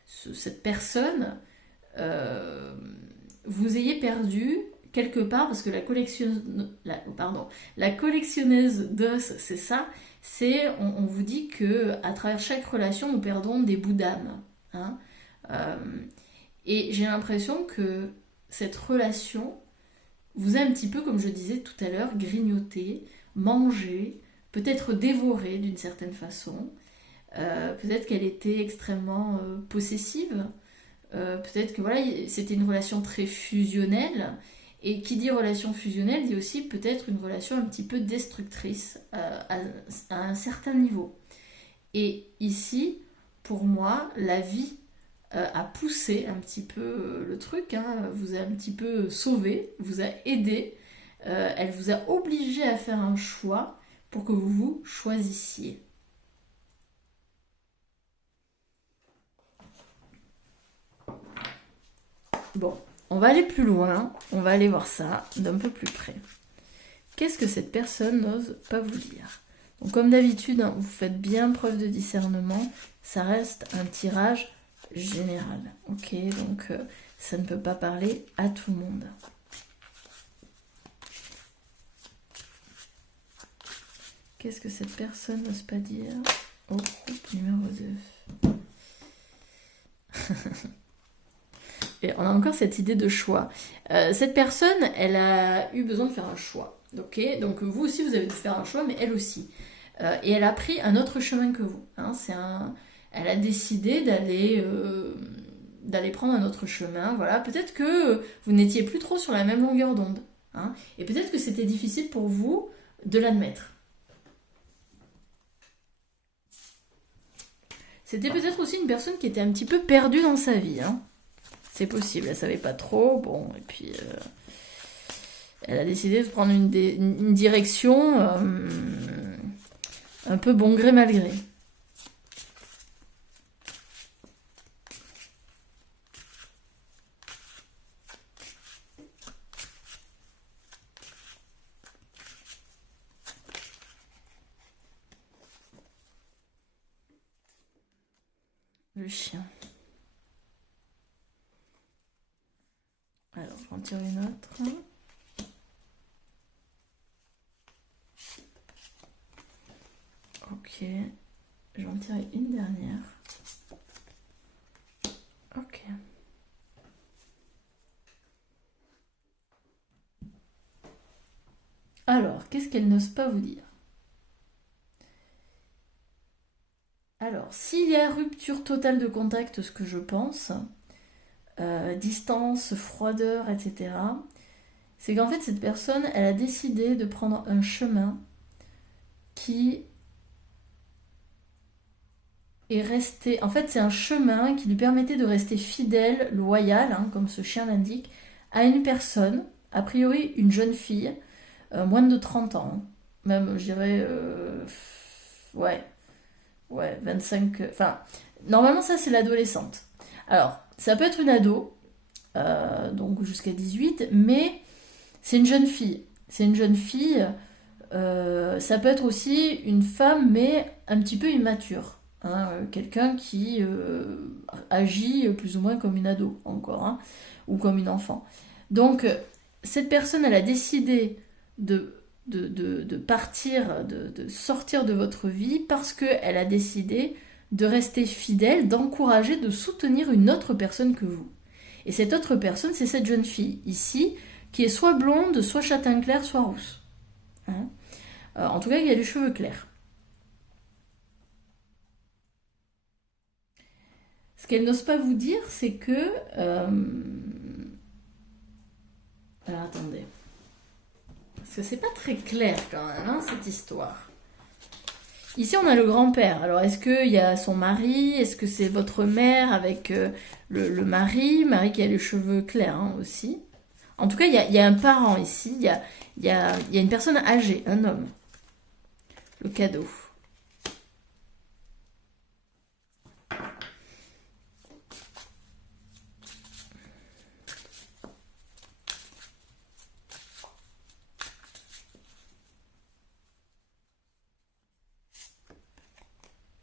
cette personne, euh, vous ayez perdu quelque part, parce que la collectionneuse d'os, c'est ça, on vous dit que à travers chaque relation, nous perdons des bouts d'âme. Hein. Euh, et j'ai l'impression que cette relation vous a un petit peu, comme je disais tout à l'heure, grignoté, mangé, peut-être dévoré d'une certaine façon. Peut-être qu'elle était extrêmement possessive. Peut-être que voilà, c'était une relation très fusionnelle. Et qui dit relation fusionnelle dit aussi peut-être une relation un petit peu destructrice à un certain niveau. Et ici, pour moi, la vie a poussé un petit peu le truc, hein, vous a un petit peu sauvé, vous a aidé, elle vous a obligé à faire un choix pour que vous vous choisissiez. Bon, on va aller plus loin, on va aller voir ça d'un peu plus près. Qu'est-ce que cette personne n'ose pas vous dire? Donc comme d'habitude, hein, vous faites bien preuve de discernement, ça reste un tirage général. Ok, donc ça ne peut pas parler à tout le monde. Qu'est-ce que cette personne n'ose pas dire au groupe numéro 2? on a encore cette idée de choix. Cette personne, elle a eu besoin de faire un choix. Ok, donc vous aussi, vous avez dû faire un choix, mais elle aussi. Et elle a pris un autre chemin que vous. Hein. Elle a décidé d'aller prendre un autre chemin. Voilà, peut-être que vous n'étiez plus trop sur la même longueur d'onde. Hein. Et peut-être que c'était difficile pour vous de l'admettre. C'était peut-être aussi une personne qui était un petit peu perdue dans sa vie. Hein. C'est possible, elle savait pas trop. Bon, et puis elle a décidé de prendre une direction un peu bon gré mal gré. Le chien. Alors, je vais en tirer une autre. Ok. Je vais en tirer une dernière. Ok. Alors, qu'est-ce qu'elle n'ose pas vous dire? Alors, s'il y a rupture totale de contact, ce que je pense, distance, froideur, etc., c'est qu'en fait, cette personne, elle a décidé de prendre un chemin qui est resté... En fait, c'est un chemin qui lui permettait de rester fidèle, loyal, hein, comme ce chien l'indique, à une personne, a priori une jeune fille, moins de 30 ans, hein. Même, je dirais... ouais, 25... Enfin, normalement, ça, c'est l'adolescente. Alors, ça peut être une ado, donc jusqu'à 18, mais c'est une jeune fille. C'est une jeune fille, ça peut être aussi une femme, mais un petit peu immature. Hein, quelqu'un qui agit plus ou moins comme une ado, encore, hein, ou comme une enfant. Donc, cette personne, elle a décidé de partir, de sortir de votre vie parce qu'elle a décidé de rester fidèle, d'encourager, de soutenir une autre personne que vous. Et cette autre personne, c'est cette jeune fille, ici, qui est soit blonde, soit châtain clair, soit rousse. Hein, en tout cas, il y a les cheveux clairs. Ce qu'elle n'ose pas vous dire, c'est que... Alors, attendez. Parce que c'est pas très clair, quand même, hein, cette histoire. Ici, on a le grand-père. Alors, est-ce qu'il y a son mari? Est-ce que c'est votre mère avec le mari? Mari qui a les cheveux clairs, hein, aussi. En tout cas, il y a un parent ici. Il y a une personne âgée, un homme. Le cadeau.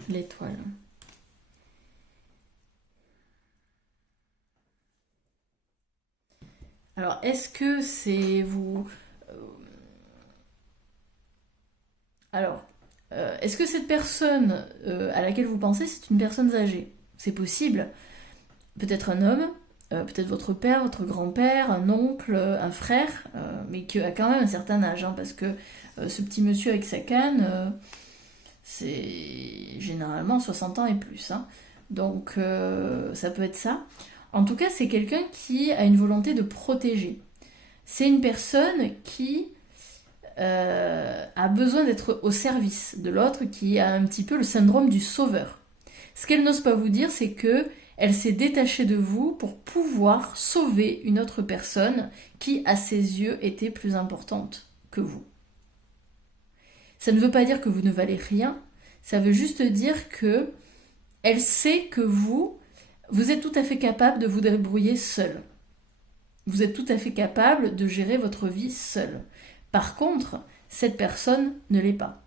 L'étoile. Alors, est-ce que c'est vous... Alors, est-ce que cette personne à laquelle vous pensez, c'est une personne âgée? C'est possible. Peut-être un homme, peut-être votre père, votre grand-père, un oncle, un frère, mais qui a quand même un certain âge, hein, parce que ce petit monsieur avec sa canne, c'est généralement 60 ans et plus. Hein. Donc, ça peut être ça. En tout cas, c'est quelqu'un qui a une volonté de protéger. C'est une personne qui a besoin d'être au service de l'autre, qui a un petit peu le syndrome du sauveur. Ce qu'elle n'ose pas vous dire, c'est que elle s'est détachée de vous pour pouvoir sauver une autre personne qui, à ses yeux, était plus importante que vous. Ça ne veut pas dire que vous ne valez rien, ça veut juste dire que elle sait que vous êtes tout à fait capable de vous débrouiller seul. Vous êtes tout à fait capable de gérer votre vie seul. Par contre, cette personne ne l'est pas.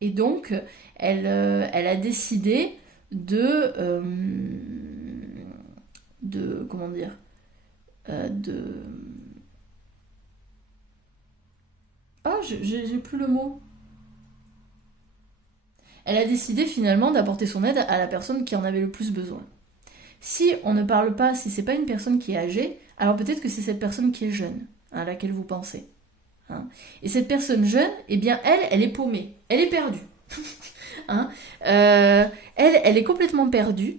Et donc, elle a décidé comment dire, oh, j'ai plus le mot. Elle a décidé finalement d'apporter son aide à la personne qui en avait le plus besoin. Si on ne parle pas, si c'est pas une personne qui est âgée, alors peut-être que c'est cette personne qui est jeune, à laquelle vous pensez. Hein. Et cette personne jeune, eh bien elle est paumée, elle est perdue. Hein. Elle est complètement perdue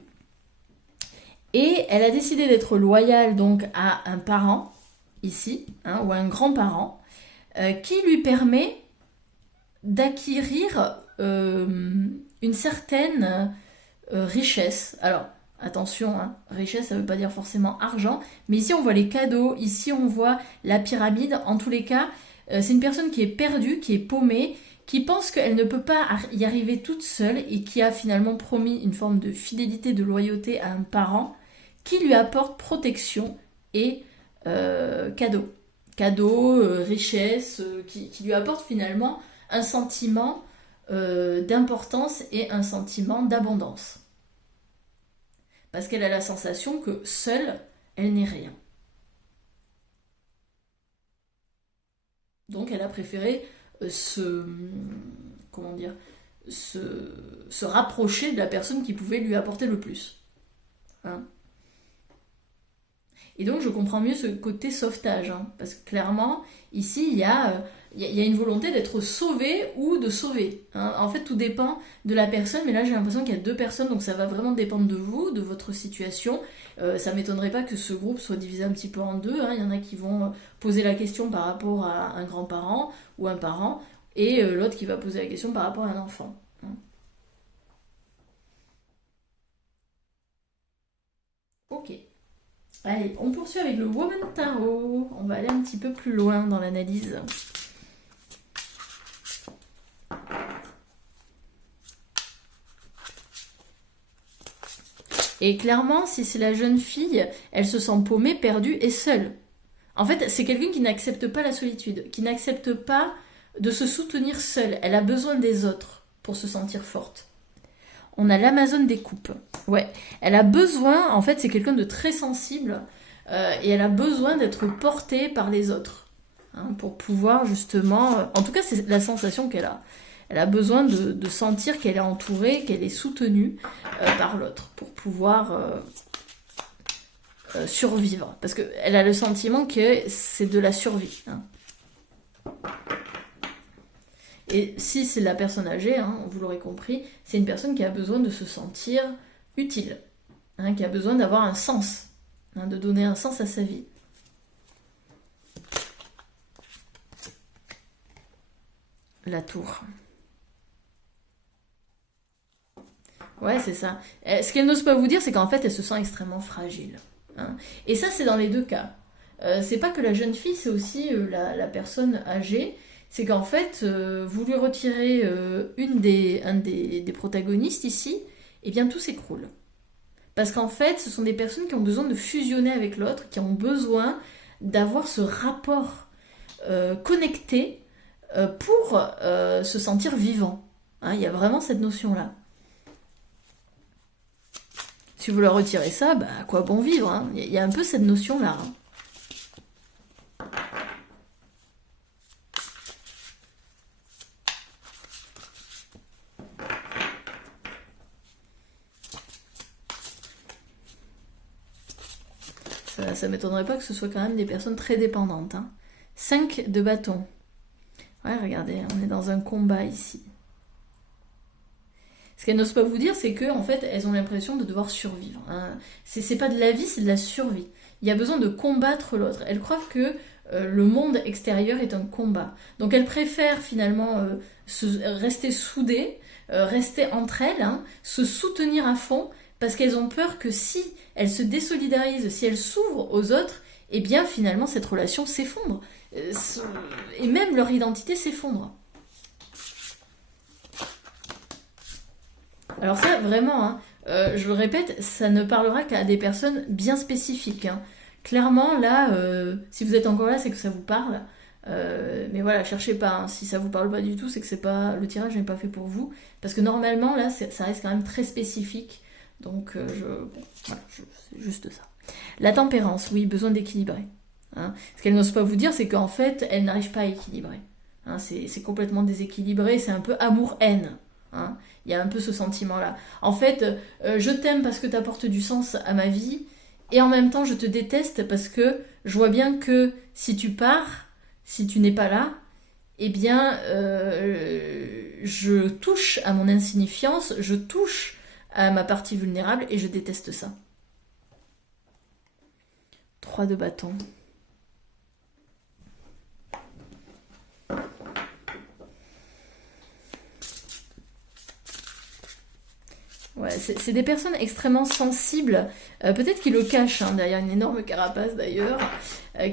et elle a décidé d'être loyale donc à un parent ici, hein, ou à un grand-parent, qui lui permet d'acquérir une certaine richesse. Alors, attention, hein, richesse, ça ne veut pas dire forcément argent, mais ici on voit les cadeaux, ici on voit la pyramide. En tous les cas, c'est une personne qui est perdue, qui est paumée, qui pense qu'elle ne peut pas y arriver toute seule et qui a finalement promis une forme de fidélité, de loyauté à un parent qui lui apporte protection et cadeaux. Cadeaux, richesse, qui lui apporte finalement un sentiment d'importance et un sentiment d'abondance. Parce qu'elle a la sensation que seule, elle n'est rien. Donc elle a préféré comment dire, se rapprocher de la personne qui pouvait lui apporter le plus. Hein. Et donc je comprends mieux ce côté sauvetage, hein, parce que clairement, ici, il y a une volonté d'être sauvé ou de sauver. Hein. En fait, tout dépend de la personne, mais là j'ai l'impression qu'il y a deux personnes, donc ça va vraiment dépendre de vous, de votre situation. Ça ne m'étonnerait pas que ce groupe soit divisé un petit peu en deux. Hein. Il y en a qui vont poser la question par rapport à un grand-parent ou un parent, et l'autre qui va poser la question par rapport à un enfant. Hein. Ok. Allez, on poursuit avec le Woman Tarot. On va aller un petit peu plus loin dans l'analyse. Et clairement, si c'est la jeune fille, elle se sent paumée, perdue et seule. En fait, c'est quelqu'un qui n'accepte pas la solitude, qui n'accepte pas de se soutenir seule. Elle a besoin des autres pour se sentir forte. On a l'Amazone des coupes. Ouais, elle a besoin, en fait, c'est quelqu'un de très sensible et elle a besoin d'être portée par les autres hein, pour pouvoir justement... en tout cas, c'est la sensation qu'elle a. Elle a besoin de sentir qu'elle est entourée, qu'elle est soutenue par l'autre pour pouvoir survivre. Parce qu'elle a le sentiment que c'est de la survie. Hein. Et si c'est la personne âgée, hein, vous l'aurez compris, c'est une personne qui a besoin de se sentir utile, hein, qui a besoin d'avoir un sens, hein, de donner un sens à sa vie. La tour. Ouais, c'est ça. Ce qu'elle n'ose pas vous dire, c'est qu'en fait, elle se sent extrêmement fragile. Hein. Et ça, c'est dans les deux cas. C'est pas que la jeune fille, c'est aussi la personne âgée. C'est qu'en fait, vous lui retirez un des protagonistes ici, et bien tout s'écroule. Parce qu'en fait, ce sont des personnes qui ont besoin de fusionner avec l'autre, qui ont besoin d'avoir ce rapport connecté pour se sentir vivant. Hein, il y a vraiment cette notion-là. Si vous leur retirez ça, bah, à quoi bon vivre hein. Il y a un peu cette notion-là. Hein. Ça m'étonnerait pas que ce soit quand même des personnes très dépendantes. Hein. 5 de bâton. Ouais, regardez, on est dans un combat ici. Ce qu'elles n'osent pas vous dire, c'est que en fait, elles ont l'impression de devoir survivre. Hein. C'est pas de la vie, c'est de la survie. Il y a besoin de combattre l'autre. Elles croient que le monde extérieur est un combat. Donc elles préfèrent finalement rester soudées, rester entre elles, hein, se soutenir à fond, parce qu'elles ont peur que si elles se désolidarisent, si elles s'ouvrent aux autres, eh bien finalement cette relation s'effondre. Et même leur identité s'effondre. Alors ça, vraiment, hein, je le répète, ça ne parlera qu'à des personnes bien spécifiques. Hein. Clairement, là, si vous êtes encore là, c'est que ça vous parle. Mais voilà, cherchez pas. Hein. Si ça vous parle pas du tout, c'est que c'est pas le tirage n'est pas fait pour vous. Parce que normalement, là, ça reste quand même très spécifique. Donc, voilà, c'est juste ça. La tempérance, oui, besoin d'équilibrer. Hein. Ce qu'elle n'ose pas vous dire, c'est qu'en fait, elle n'arrive pas à équilibrer. Hein, c'est complètement déséquilibré, c'est un peu amour-haine. hein. Il y a un peu ce sentiment-là. En fait, je t'aime parce que tu apportes du sens à ma vie, et en même temps, je te déteste parce que je vois bien que si tu pars, si tu n'es pas là, eh bien, je touche à mon insignifiance, je touche à ma partie vulnérable, et je déteste ça. 3 de bâton. Ouais, c'est des personnes extrêmement sensibles, peut-être qu'ils le cachent hein, derrière une énorme carapace d'ailleurs,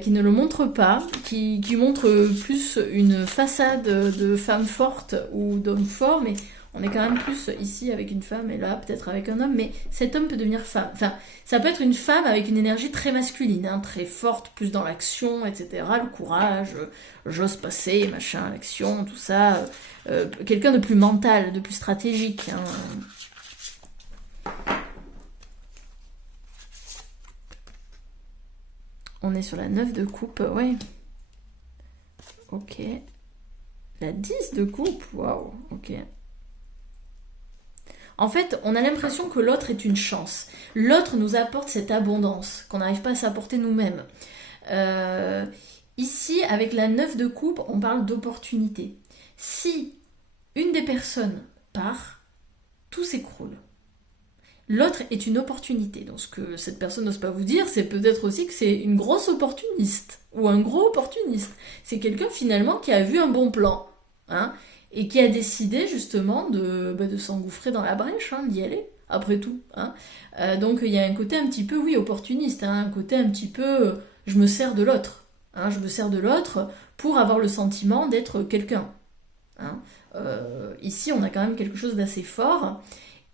qui ne le montrent pas, qui montrent plus une façade de femme forte ou d'homme fort, mais on est quand même plus ici avec une femme et là peut-être avec un homme, mais cet homme peut devenir femme. Enfin, ça peut être une femme avec une énergie très masculine, hein, très forte, plus dans l'action, etc. Le courage, j'ose passer, machin, l'action, tout ça. Quelqu'un de plus mental, de plus stratégique, hein. On est sur la 9 de coupe, ouais. Ok. La 10 de coupe, waouh, ok. En fait, on a l'impression que l'autre est une chance. L'autre nous apporte cette abondance qu'on n'arrive pas à s'apporter nous-mêmes. Ici, avec la 9 de coupe, on parle d'opportunité. Si une des personnes part, tout s'écroule. L'autre est une opportunité. Donc ce que cette personne n'ose pas vous dire, c'est peut-être aussi que c'est une grosse opportuniste ou un gros opportuniste. C'est quelqu'un finalement qui a vu un bon plan, hein, et qui a décidé justement de s'engouffrer dans la brèche, hein, d'y aller, après tout. Hein. Donc il y a un côté un petit peu, oui, opportuniste, hein, un côté un petit peu, je me sers de l'autre. Hein, je me sers de l'autre pour avoir le sentiment d'être quelqu'un. Hein. Ici, on a quand même quelque chose d'assez fort.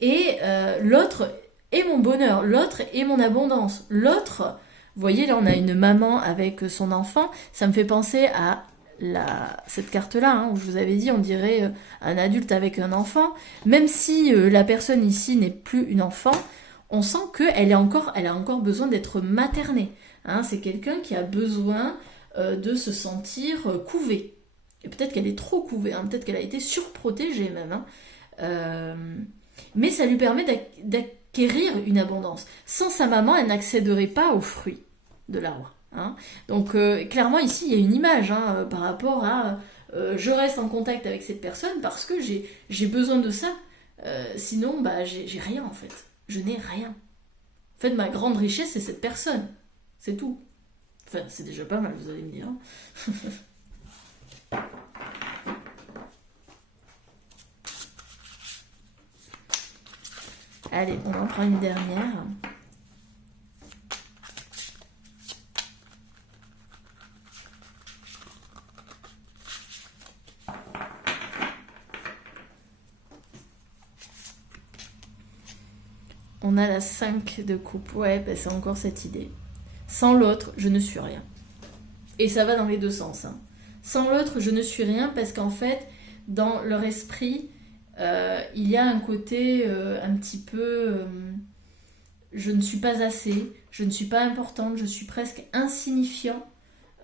Et l'autre est mon bonheur, l'autre est mon abondance. L'autre, vous voyez, là on a une maman avec son enfant, ça me fait penser à cette carte-là, hein, où je vous avais dit, on dirait un adulte avec un enfant. Même si la personne ici n'est plus une enfant, on sent qu'elle a encore besoin d'être maternée. Hein, c'est quelqu'un qui a besoin de se sentir couvé. Et peut-être qu'elle est trop couvée, hein, peut-être qu'elle a été surprotégée même. Hein. Mais ça lui permet d'acquérir une abondance. Sans sa maman, elle n'accéderait pas aux fruits de l'arbre. Hein. Donc clairement ici, il y a une image hein, par rapport à je reste en contact avec cette personne parce que j'ai besoin de ça. Sinon, bah, j'ai rien en fait. Je n'ai rien. En fait, ma grande richesse, c'est cette personne. C'est tout. Enfin, c'est déjà pas mal, vous allez me dire. Allez, on en prend une dernière. On a la 5 de coupe. Ouais, bah c'est encore cette idée. Sans l'autre, je ne suis rien. Et ça va dans les deux sens. Hein. Sans l'autre, je ne suis rien parce qu'en fait, dans leur esprit, il y a un côté un petit peu je ne suis pas assez, je ne suis pas importante, je suis presque insignifiant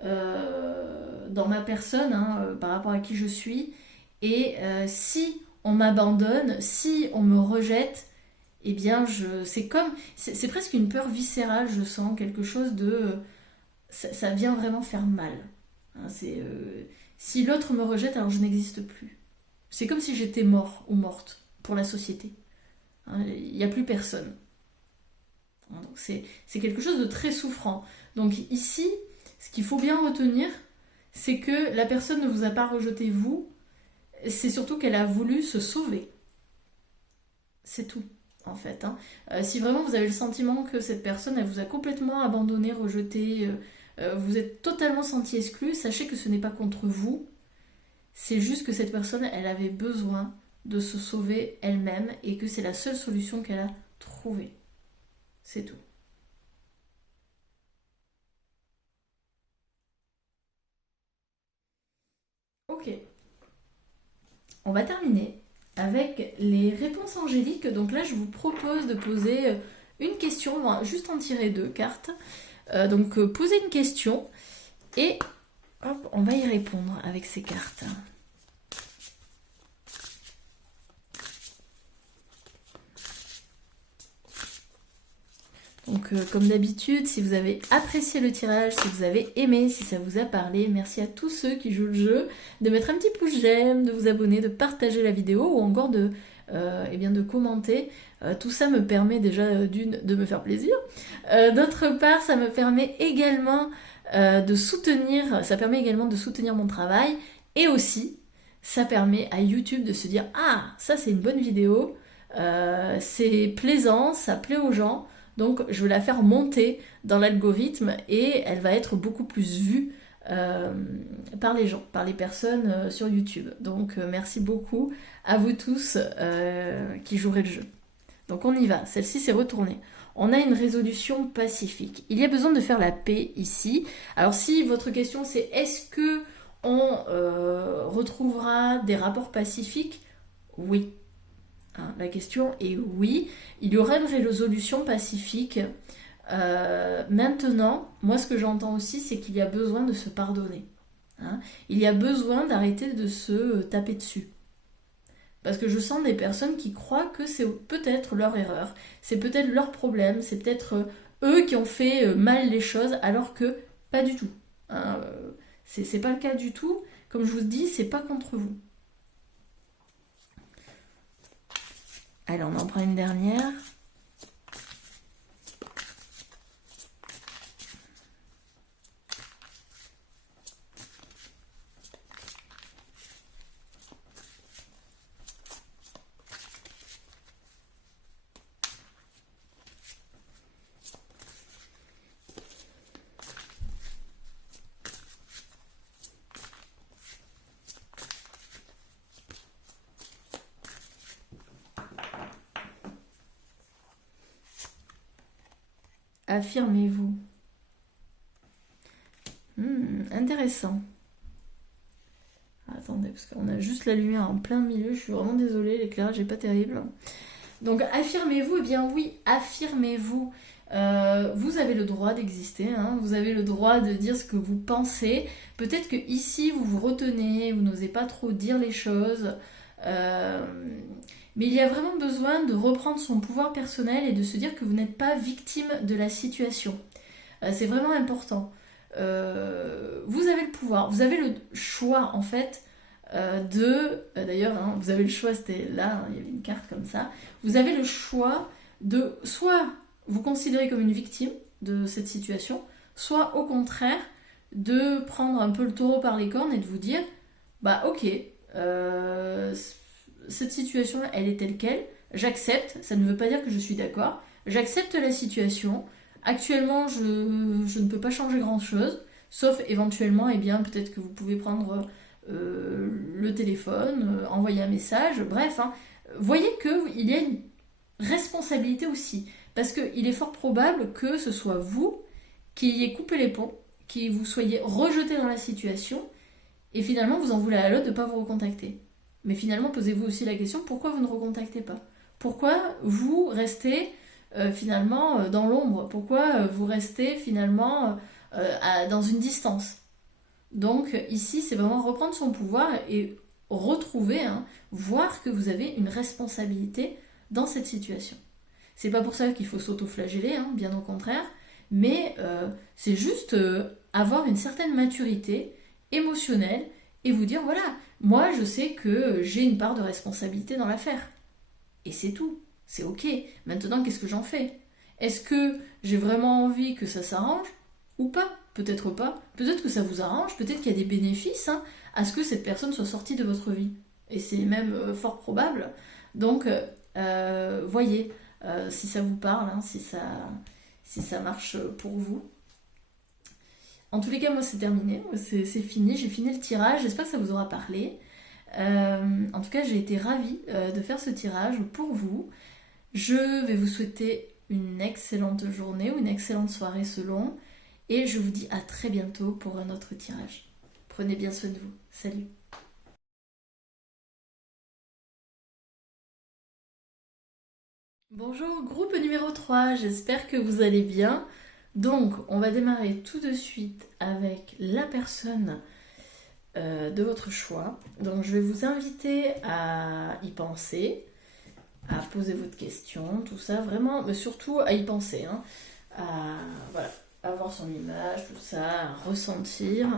dans ma personne hein, par rapport à qui je suis. Et si on m'abandonne, si on me rejette, eh bien c'est presque une peur viscérale, je sens quelque chose de ça vient vraiment faire mal. Hein, si l'autre me rejette, alors je n'existe plus. C'est comme si j'étais mort ou morte pour la société. Hein, il n'y a plus personne. Hein, donc c'est quelque chose de très souffrant. Donc ici, ce qu'il faut bien retenir, c'est que la personne ne vous a pas rejeté vous, c'est surtout qu'elle a voulu se sauver. C'est tout. En fait, hein. Si vraiment vous avez le sentiment que cette personne elle vous a complètement abandonné, rejeté, vous êtes totalement senti exclu, sachez que ce n'est pas contre vous, c'est juste que cette personne elle avait besoin de se sauver elle-même et que c'est la seule solution qu'elle a trouvée. C'est tout. Ok. On va terminer avec les réponses angéliques. Donc là, je vous propose de poser une question, on va juste en tirer 2 cartes. Donc posez une question et hop, on va y répondre avec ces cartes. Donc comme d'habitude, si vous avez apprécié le tirage, si vous avez aimé, si ça vous a parlé, merci à tous ceux qui jouent le jeu, de mettre un petit pouce j'aime, de vous abonner, de partager la vidéo ou encore de commenter. Tout ça me permet déjà de me faire plaisir. D'autre part, ça me permet également de soutenir mon travail, et aussi ça permet à YouTube de se dire ah, ça c'est une bonne vidéo, c'est plaisant, ça plaît aux gens, donc je vais la faire monter dans l'algorithme et elle va être beaucoup plus vue par les gens, par les personnes sur YouTube. Donc merci beaucoup à vous tous qui jouerez le jeu. Donc on y va, celle-ci c'est retournée. On a une résolution pacifique. Il y a besoin de faire la paix ici. Alors si votre question c'est est-ce que on retrouvera des rapports pacifiques? Oui. Hein, la question est oui. Il y aura une résolution pacifique. Maintenant, moi ce que j'entends aussi c'est qu'il y a besoin de se pardonner. Hein. Il y a besoin d'arrêter de se taper dessus. Parce que je sens des personnes qui croient que c'est peut-être leur erreur, c'est peut-être leur problème, c'est peut-être eux qui ont fait mal les choses, alors que pas du tout. Hein, c'est pas le cas du tout. Comme je vous dis, c'est pas contre vous. Allez, on en prend une dernière. Affirmez-vous. Intéressant. Attendez, parce qu'on a juste la lumière en plein milieu. Je suis vraiment désolée, l'éclairage n'est pas terrible. Donc affirmez-vous, eh bien oui, affirmez-vous. Vous avez le droit d'exister, hein, vous avez le droit de dire ce que vous pensez. Peut-être que ici vous vous retenez, vous n'osez pas trop dire les choses. Mais il y a vraiment besoin de reprendre son pouvoir personnel et de se dire que vous n'êtes pas victime de la situation. C'est vraiment important. Vous avez le pouvoir, vous avez le choix en fait d'ailleurs, hein, vous avez le choix, c'était là, hein, il y avait une carte comme ça. Vous avez le choix de soit vous considérer comme une victime de cette situation, soit au contraire de prendre un peu le taureau par les cornes et de vous dire bah ok, cette situation elle est telle quelle, j'accepte, ça ne veut pas dire que je suis d'accord, j'accepte la situation, actuellement je ne peux pas changer grand chose, sauf éventuellement, eh bien peut-être que vous pouvez prendre le téléphone, envoyer un message, bref, hein. Voyez qu'il y a une responsabilité aussi, parce qu'il est fort probable que ce soit vous qui ayez coupé les ponts, qui vous soyez rejeté dans la situation, et finalement vous en voulez à l'autre de ne pas vous recontacter. Mais finalement, posez-vous aussi la question, pourquoi vous ne recontactez pas? Pourquoi vous restez finalement dans l'ombre? Pourquoi vous restez finalement dans une distance? Donc ici, c'est vraiment reprendre son pouvoir et retrouver, hein, voir que vous avez une responsabilité dans cette situation. C'est pas pour ça qu'il faut s'auto-flageller, hein, bien au contraire, mais c'est juste avoir une certaine maturité émotionnelle et vous dire voilà, moi je sais que j'ai une part de responsabilité dans l'affaire. Et c'est tout, c'est ok. Maintenant, qu'est-ce que j'en fais? Est-ce que j'ai vraiment envie que ça s'arrange ou pas? Peut-être pas. Peut-être que ça vous arrange, peut-être qu'il y a des bénéfices hein, à ce que cette personne soit sortie de votre vie. Et c'est même fort probable. Donc, voyez si ça vous parle, hein, si ça marche pour vous. En tous les cas, moi c'est terminé, c'est fini, j'ai fini le tirage, j'espère que ça vous aura parlé. En tout cas, j'ai été ravie de faire ce tirage pour vous. Je vais vous souhaiter une excellente journée ou une excellente soirée selon. Et je vous dis à très bientôt pour un autre tirage. Prenez bien soin de vous. Salut! Bonjour, groupe numéro 3, j'espère que vous allez bien. Donc, on va démarrer tout de suite avec la personne de votre choix. Donc, je vais vous inviter à y penser, à poser votre question, tout ça, vraiment, mais surtout à y penser. Hein. à, voilà, à voir son image, tout ça, à ressentir.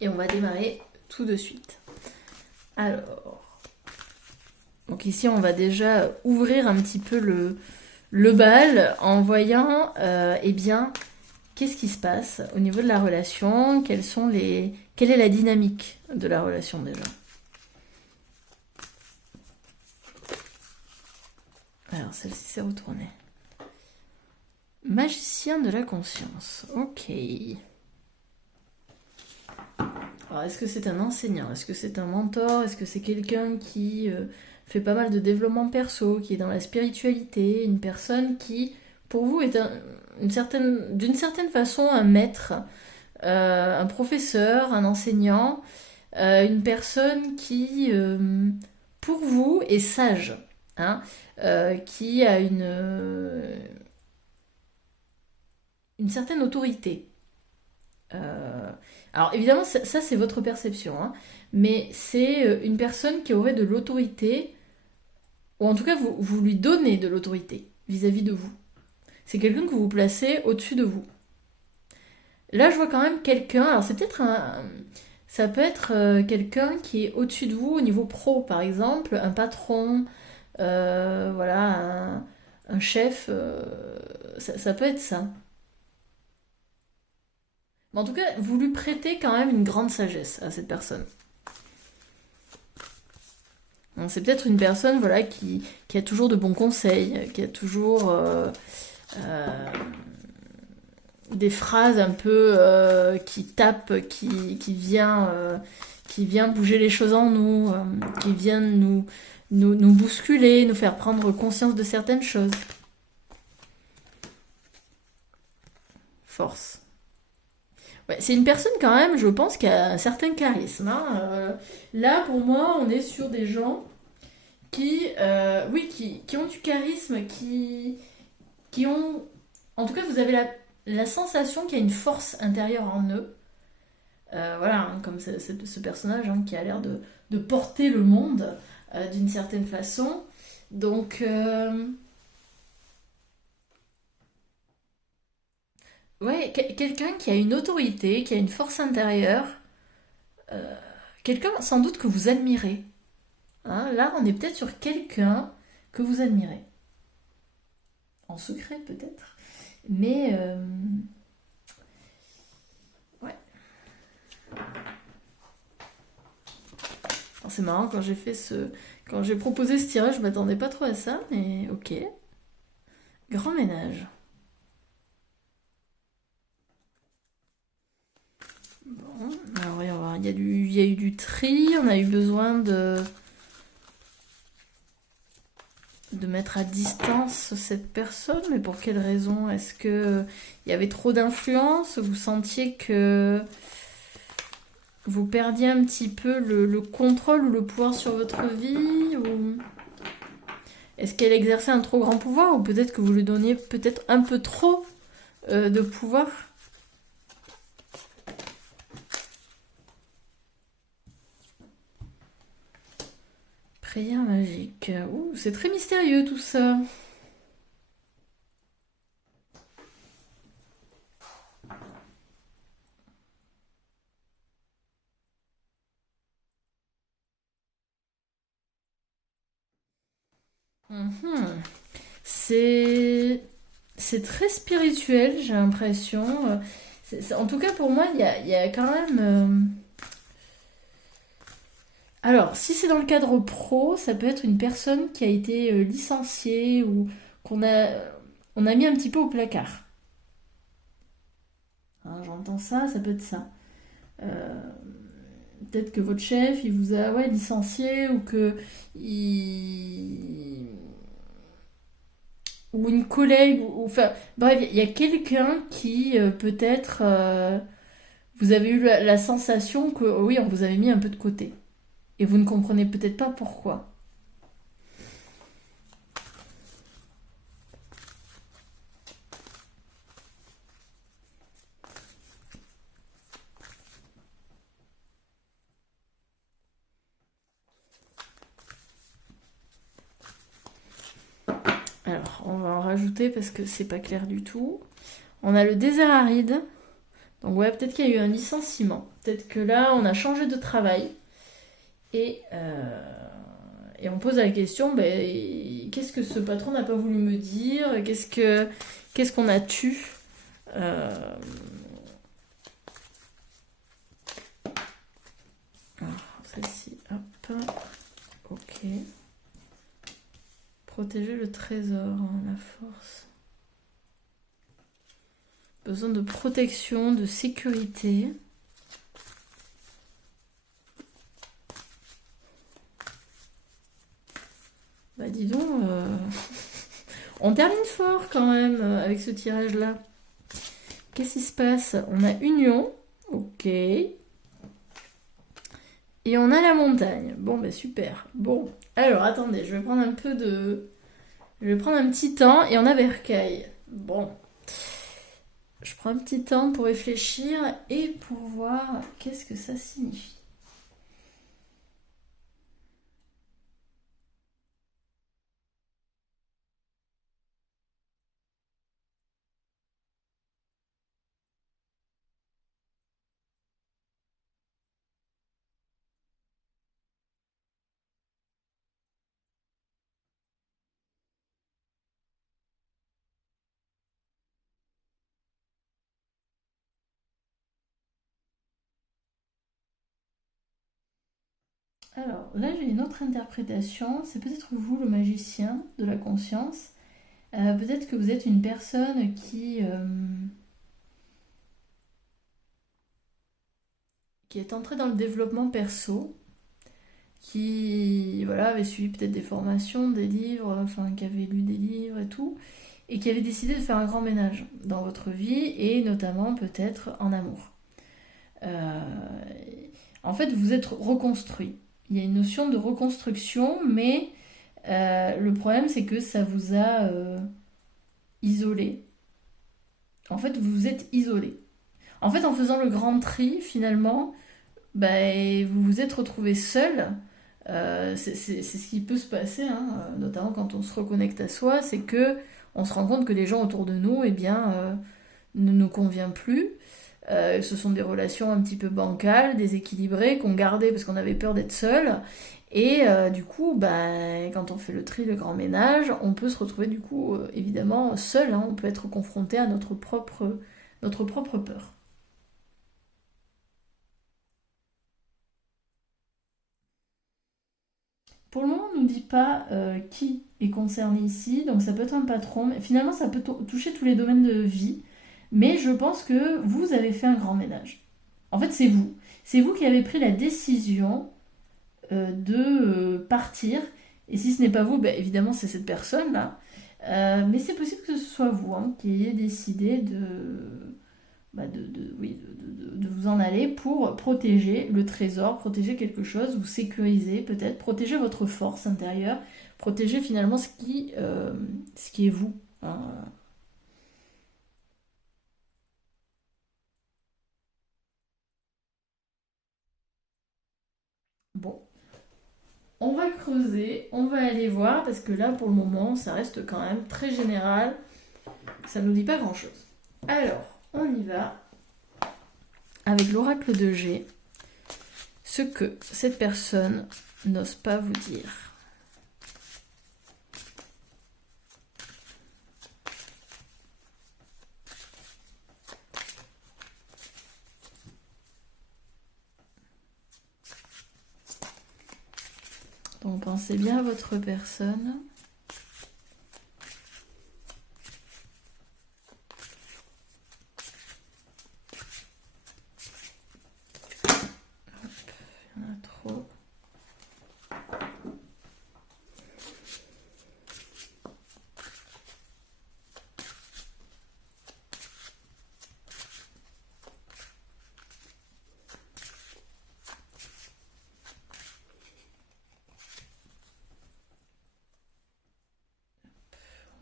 Et on va démarrer tout de suite. Alors, donc ici on va déjà ouvrir un petit peu le bal en voyant, eh bien, qu'est-ce qui se passe au niveau de la relation, quelle est la dynamique de la relation déjà. Alors celle-ci s'est retournée. Magicien de la conscience, ok. Alors, est-ce que c'est un enseignant? Est-ce que c'est un mentor? Est-ce que c'est quelqu'un qui fait pas mal de développement perso, qui est dans la spiritualité? Une personne qui, pour vous, est d'une certaine façon un maître, un professeur, un enseignant, une personne qui, pour vous, est sage, hein, qui a une certaine autorité. Alors évidemment, ça c'est votre perception, hein, mais c'est une personne qui aurait de l'autorité, ou en tout cas vous lui donnez de l'autorité vis-à-vis de vous. C'est quelqu'un que vous placez au-dessus de vous. Là, je vois quand même quelqu'un, alors c'est peut-être ça peut être quelqu'un qui est au-dessus de vous au niveau pro, par exemple, un patron, voilà, un chef, ça peut être ça. Mais en tout cas, vous lui prêtez quand même une grande sagesse à cette personne. Donc, c'est peut-être une personne voilà, qui a toujours de bons conseils, qui a toujours euh, des phrases un peu qui tapent, qui vient bouger les choses en nous, qui vient nous bousculer, nous faire prendre conscience de certaines choses. Force. Ouais, c'est une personne quand même, je pense, qui a un certain charisme, hein. Là, pour moi, on est sur des gens qui ont du charisme, qui ont... En tout cas, vous avez la sensation qu'il y a une force intérieure en eux. Voilà, hein, comme ce personnage hein, qui a l'air de porter le monde d'une certaine façon. Donc, ouais, quelqu'un qui a une autorité, qui a une force intérieure, euh, quelqu'un sans doute que vous admirez. Hein, là, on est peut-être sur quelqu'un que vous admirez. En secret, peut-être. Mais, ouais. Alors, c'est marrant, quand j'ai proposé ce tirage, je m'attendais pas trop à ça, mais ok. Grand ménage. Bon, alors voyons voir. Il y a eu du tri, on a eu besoin de mettre à distance cette personne, mais pour quelle raison? Est-ce que il y avait trop d'influence? Vous sentiez que vous perdiez un petit peu le contrôle ou le pouvoir sur votre vie? Ou est-ce qu'elle exerçait un trop grand pouvoir? Ou peut-être que vous lui donniez peut-être un peu trop de pouvoir? Prière magique. Ouh, c'est très mystérieux tout ça. Mhm. C'est c'est très spirituel, j'ai l'impression. En tout cas, pour moi, il y a quand même. Alors, si c'est dans le cadre pro, ça peut être une personne qui a été licenciée ou on a mis un petit peu au placard. Hein, j'entends ça, ça peut être ça. Euh, Peut-être que votre chef, il vous a ouais, licencié ou que il... ou une collègue, enfin, bref, il y a quelqu'un qui peut-être vous avez eu la sensation que oui, on vous avait mis un peu de côté. Et vous ne comprenez peut-être pas pourquoi. Alors, on va en rajouter parce que c'est pas clair du tout. On a le désert aride. Donc ouais, peut-être qu'il y a eu un licenciement. Peut-être que là, on a changé de travail. Et on pose la question, ben, qu'est-ce que ce patron n'a pas voulu me dire? Qu'est-ce qu'on a tu? Alors, celle-ci, hop. Ok. Protéger le trésor, la force. Besoin de protection, de sécurité. Bah dis donc, on termine fort quand même avec ce tirage-là. Qu'est-ce qui se passe? On a union, ok. Et on a la montagne. Bon, bah super. Bon, alors attendez, je vais prendre un peu de... Je vais prendre un petit temps et on a bercail. Bon. Je prends un petit temps pour réfléchir et pour voir qu'est-ce que ça signifie. Alors là, j'ai une autre interprétation. C'est peut-être vous, le magicien de la conscience. Peut-être que vous êtes une personne qui est entrée dans le développement perso, qui voilà, avait suivi peut-être des formations, des livres, enfin qui avait lu des livres et tout, et qui avait décidé de faire un grand ménage dans votre vie, et notamment peut-être en amour. Euh, En fait, vous êtes reconstruit. Il y a une notion de reconstruction, mais le problème, c'est que ça vous a isolé. En fait, vous vous êtes isolé. En fait, en faisant le grand tri, finalement, ben, vous vous êtes retrouvé seul. C'est ce qui peut se passer, hein, notamment quand on se reconnecte à soi, c'est que on se rend compte que les gens autour de nous, eh bien, ne nous conviennent plus. Ce sont des relations un petit peu bancales, déséquilibrées, qu'on gardait parce qu'on avait peur d'être seul. Et du coup, bah, quand on fait le tri, le grand ménage, on peut se retrouver du coup évidemment seul. Hein, on peut être confronté à notre propre peur. Pour le moment, on ne nous dit pas qui est concerné ici, donc ça peut être un patron, mais finalement ça peut toucher tous les domaines de vie, mais je pense que vous avez fait un grand ménage. En fait, c'est vous. C'est vous qui avez pris la décision de partir, et si ce n'est pas vous, bah, évidemment c'est cette personne-là. Mais c'est possible que ce soit vous hein, qui ayez décidé oui, de vous en aller pour protéger le trésor, protéger quelque chose, vous sécuriser peut-être, protéger votre force intérieure, protéger finalement ce qui est vous. Hein. Bon, on va creuser, on va aller voir, parce que là pour le moment ça reste quand même très général, ça ne nous dit pas grand-chose. Alors, on y va avec l'oracle de G, ce que cette personne n'ose pas vous dire. Donc pensez bien à votre personne. Hop, il y en a trop.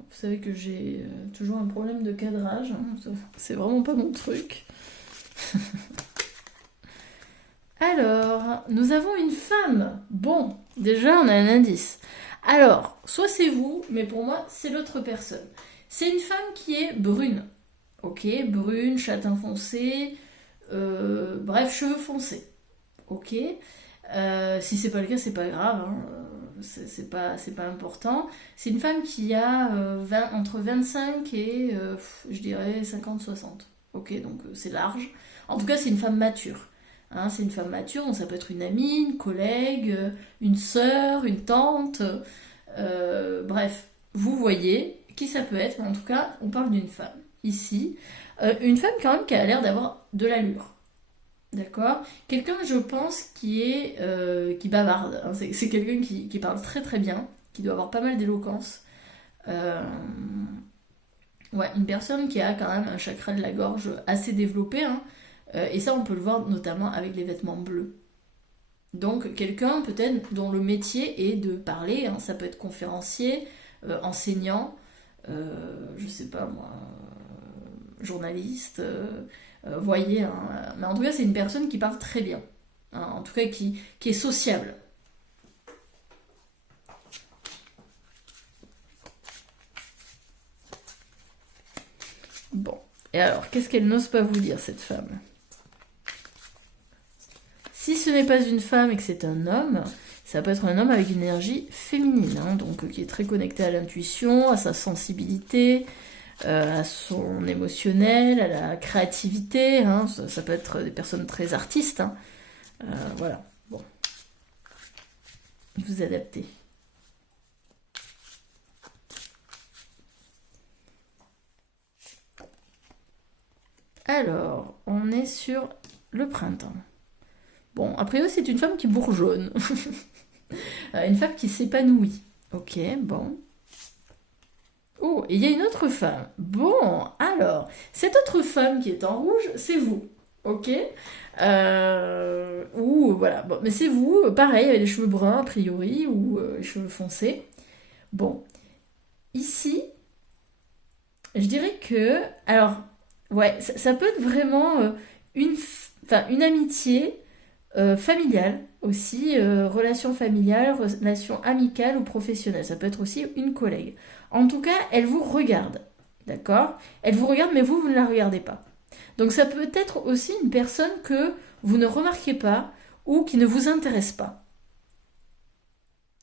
Vous savez que j'ai toujours un problème de cadrage. Hein. C'est vraiment pas mon truc. Alors, nous avons une femme. Bon, déjà, on a un indice. Alors, soit c'est vous, mais pour moi, c'est l'autre personne. C'est une femme qui est brune. Ok, brune, châtain foncé, bref, cheveux foncés. Ok. Si c'est pas le cas, c'est pas grave, hein. C'est pas important. C'est une femme qui a entre 25 et je dirais 50-60. Ok, donc c'est large. En tout cas, c'est une femme mature. Hein, c'est une femme mature, donc ça peut être une amie, une collègue, une sœur, une tante. Bref, vous voyez qui ça peut être, mais en tout cas, on parle d'une femme ici. Une femme quand même qui a l'air d'avoir de l'allure. D'accord. Quelqu'un, je pense, qui bavarde. Hein. C'est quelqu'un qui parle très très bien, qui doit avoir pas mal d'éloquence. Euh, ouais, une personne qui a quand même un chakra de la gorge assez développé. Hein. Et ça, on peut le voir notamment avec les vêtements bleus. Donc, quelqu'un peut-être dont le métier est de parler. Hein. Ça peut être conférencier, enseignant, je sais pas moi, journaliste. Voyez, hein. Mais en tout cas, c'est une personne qui parle très bien. Hein. En tout cas, qui est sociable. Bon. Et alors, qu'est-ce qu'elle n'ose pas vous dire, cette femme? Si ce n'est pas une femme et que c'est un homme, ça peut être un homme avec une énergie féminine, hein, donc qui est très connecté à l'intuition, à sa sensibilité, à son émotionnel, à la créativité. Hein, ça peut être des personnes très artistes. Hein. Voilà. Bon, vous adaptez. Alors, on est sur le printemps. Bon, après c'est une femme qui bourgeonne. Une femme qui s'épanouit. Ok, bon. Oh, et il y a une autre femme. Bon, alors, cette autre femme qui est en rouge, c'est vous. Ok. Ou voilà. Bon, mais c'est vous, pareil, avec les cheveux bruns a priori, ou les cheveux foncés. Bon, ici, je dirais que. Alors, ouais, ça peut être vraiment une amitié familiale aussi, relation familiale, relation amicale ou professionnelle. Ça peut être aussi une collègue. En tout cas, elle vous regarde. D'accord. Elle vous regarde, mais vous ne la regardez pas. Donc ça peut être aussi une personne que vous ne remarquez pas ou qui ne vous intéresse pas.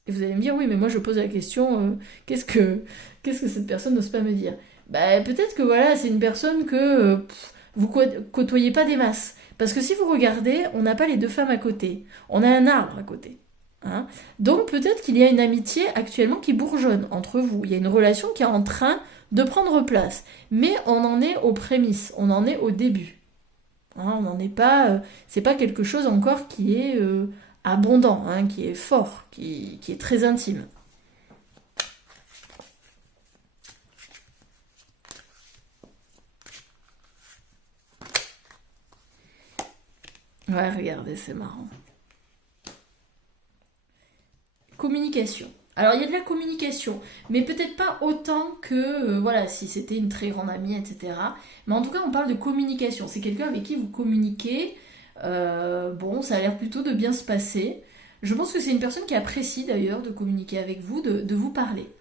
Et vous allez me dire, oui, mais moi je pose la question, qu'est-ce que cette personne n'ose pas me dire? Bah, peut-être que voilà, c'est une personne que vous côtoyez pas des masses. Parce que si vous regardez, on n'a pas les deux femmes à côté. On a un arbre à côté. Hein. Donc peut-être qu'il y a une amitié actuellement qui bourgeonne entre vous. Il y a une relation qui est en train de prendre place. Mais on en est aux prémices, on en est au début. Hein, on n'en est pas. C'est pas quelque chose encore qui est abondant, hein, qui est fort, qui est très intime. Ouais, regardez, c'est marrant. Communication. Alors il y a de la communication, mais peut-être pas autant que voilà si c'était une très grande amie, etc. Mais en tout cas, on parle de communication. C'est quelqu'un avec qui vous communiquez. Bon, ça a l'air plutôt de bien se passer. Je pense que c'est une personne qui apprécie d'ailleurs de communiquer avec vous, de vous parler.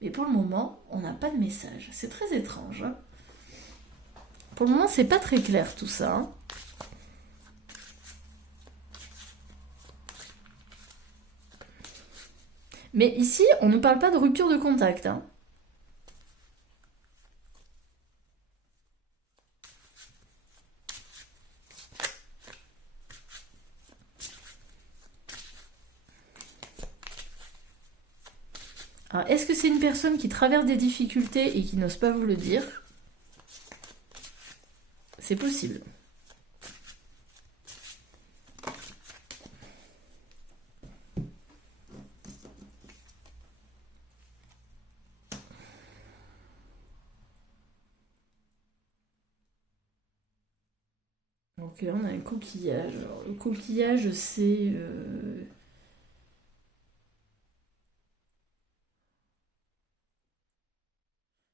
Mais pour le moment, on n'a pas de message. C'est très étrange. Hein. Pour le moment, c'est pas très clair tout ça. Hein. Mais ici, on ne parle pas de rupture de contact. Hein. Alors, est-ce que c'est une personne qui traverse des difficultés et qui n'ose pas vous le dire? C'est possible. Donc là, on a un coquillage. Alors, le coquillage, c'est...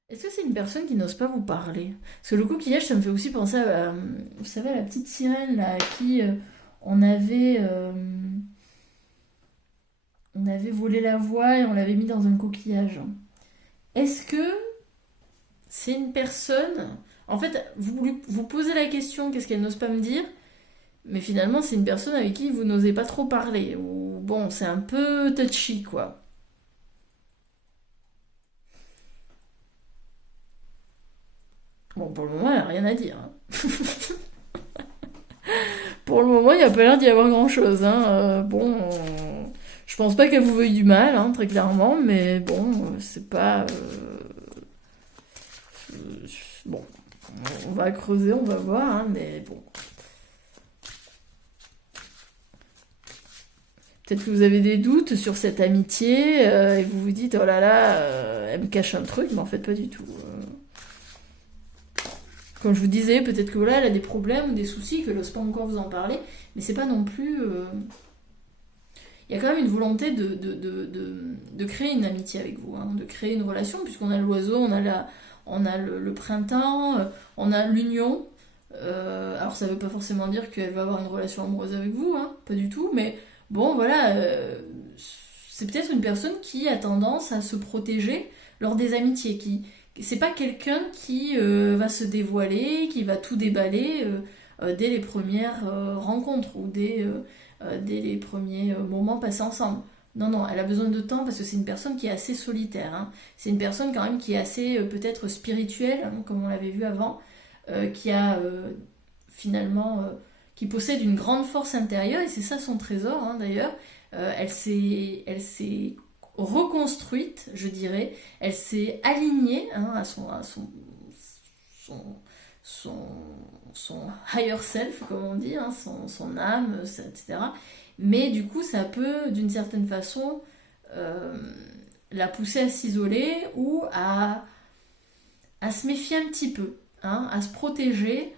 Est-ce que c'est une personne qui n'ose pas vous parler? Parce que le coquillage, ça me fait aussi penser à, vous savez, à la petite sirène là, à qui on avait, On avait volé la voix et on l'avait mis dans un coquillage. Est-ce que c'est une personne... En fait, vous posez la question, qu'est-ce qu'elle n'ose pas me dire? Mais finalement, c'est une personne avec qui vous n'osez pas trop parler. Ou bon, c'est un peu touchy, quoi. Bon, pour le moment, elle a rien à dire, hein. Pour le moment, il n'y a pas l'air d'y avoir grand-chose, hein. Bon, je pense pas qu'elle vous veuille du mal, hein, très clairement, mais bon, c'est pas... bon, on va creuser, on va voir, hein, mais bon. Peut-être que vous avez des doutes sur cette amitié et vous vous dites, oh là là, elle me cache un truc, mais en fait pas du tout. Comme je vous disais, peut-être que voilà, elle a des problèmes ou des soucis, que n'ose pas encore vous en parler, mais c'est pas non plus... Il y a quand même une volonté de créer une amitié avec vous, hein, de créer une relation, puisqu'on a l'oiseau, on a le printemps, on a l'union. Alors ça veut pas forcément dire qu'elle va avoir une relation amoureuse avec vous, hein, pas du tout, mais bon voilà, c'est peut-être une personne qui a tendance à se protéger lors des amitiés, c'est pas quelqu'un qui va se dévoiler, qui va tout déballer dès les premières rencontres ou dès les premiers moments passés ensemble. Non, non, elle a besoin de temps parce que c'est une personne qui est assez solitaire, hein. C'est une personne quand même qui est assez peut-être spirituelle, hein, comme on l'avait vu avant, qui a finalement... qui possède une grande force intérieure, et c'est ça son trésor, hein, d'ailleurs. Elle s'est reconstruite, je dirais. Elle s'est alignée, hein, à son, son higher self, comme on dit, hein, son âme, etc. Mais du coup, ça peut, d'une certaine façon, la pousser à s'isoler ou à se méfier un petit peu, hein, à se protéger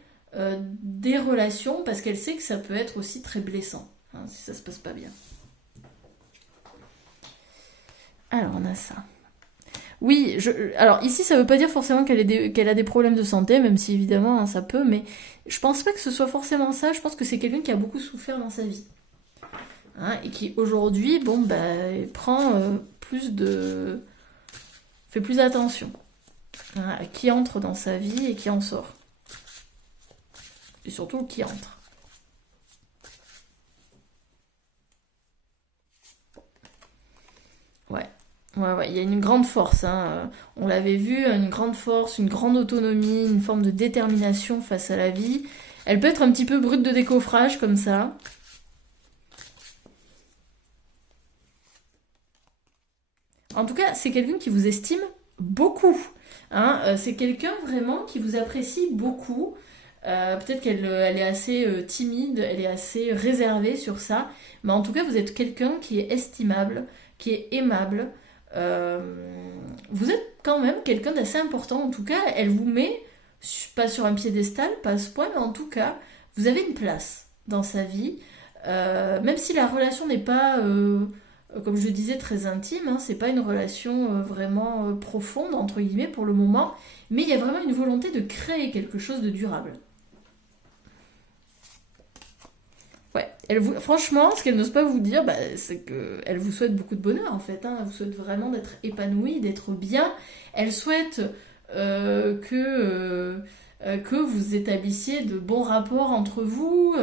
des relations, parce qu'elle sait que ça peut être aussi très blessant, hein, si ça se passe pas bien. Alors, on a ça. Oui, alors ici, ça veut pas dire forcément qu'elle a des problèmes de santé, même si évidemment, hein, ça peut, mais je pense pas que ce soit forcément ça. Je pense que c'est quelqu'un qui a beaucoup souffert dans sa vie, hein, et qui aujourd'hui, bon, bah, prend fait plus attention, hein, à qui entre dans sa vie et qui en sort. Et surtout qui entre. Ouais. Ouais, ouais, il y a une grande force, hein. On l'avait vu, une grande force, une grande autonomie, une forme de détermination face à la vie. Elle peut être un petit peu brute de décoffrage comme ça. En tout cas, c'est quelqu'un qui vous estime beaucoup, hein. C'est quelqu'un vraiment qui vous apprécie beaucoup. Peut-être elle est assez timide, elle est assez réservée sur ça, mais en tout cas, vous êtes quelqu'un qui est estimable, qui est aimable. Euh, Vous êtes quand même quelqu'un d'assez important. En tout cas, elle vous met pas sur un piédestal, pas à ce point, mais en tout cas, vous avez une place dans sa vie. Même si la relation n'est pas, comme je le disais, très intime, hein, c'est pas une relation vraiment profonde, entre guillemets, pour le moment, mais il y a vraiment une volonté de créer quelque chose de durable. Ouais, franchement, ce qu'elle n'ose pas vous dire, bah, c'est qu'elle vous souhaite beaucoup de bonheur en fait, hein. Elle vous souhaite vraiment d'être épanouie, d'être bien. Elle souhaite que vous établissiez de bons rapports entre vous.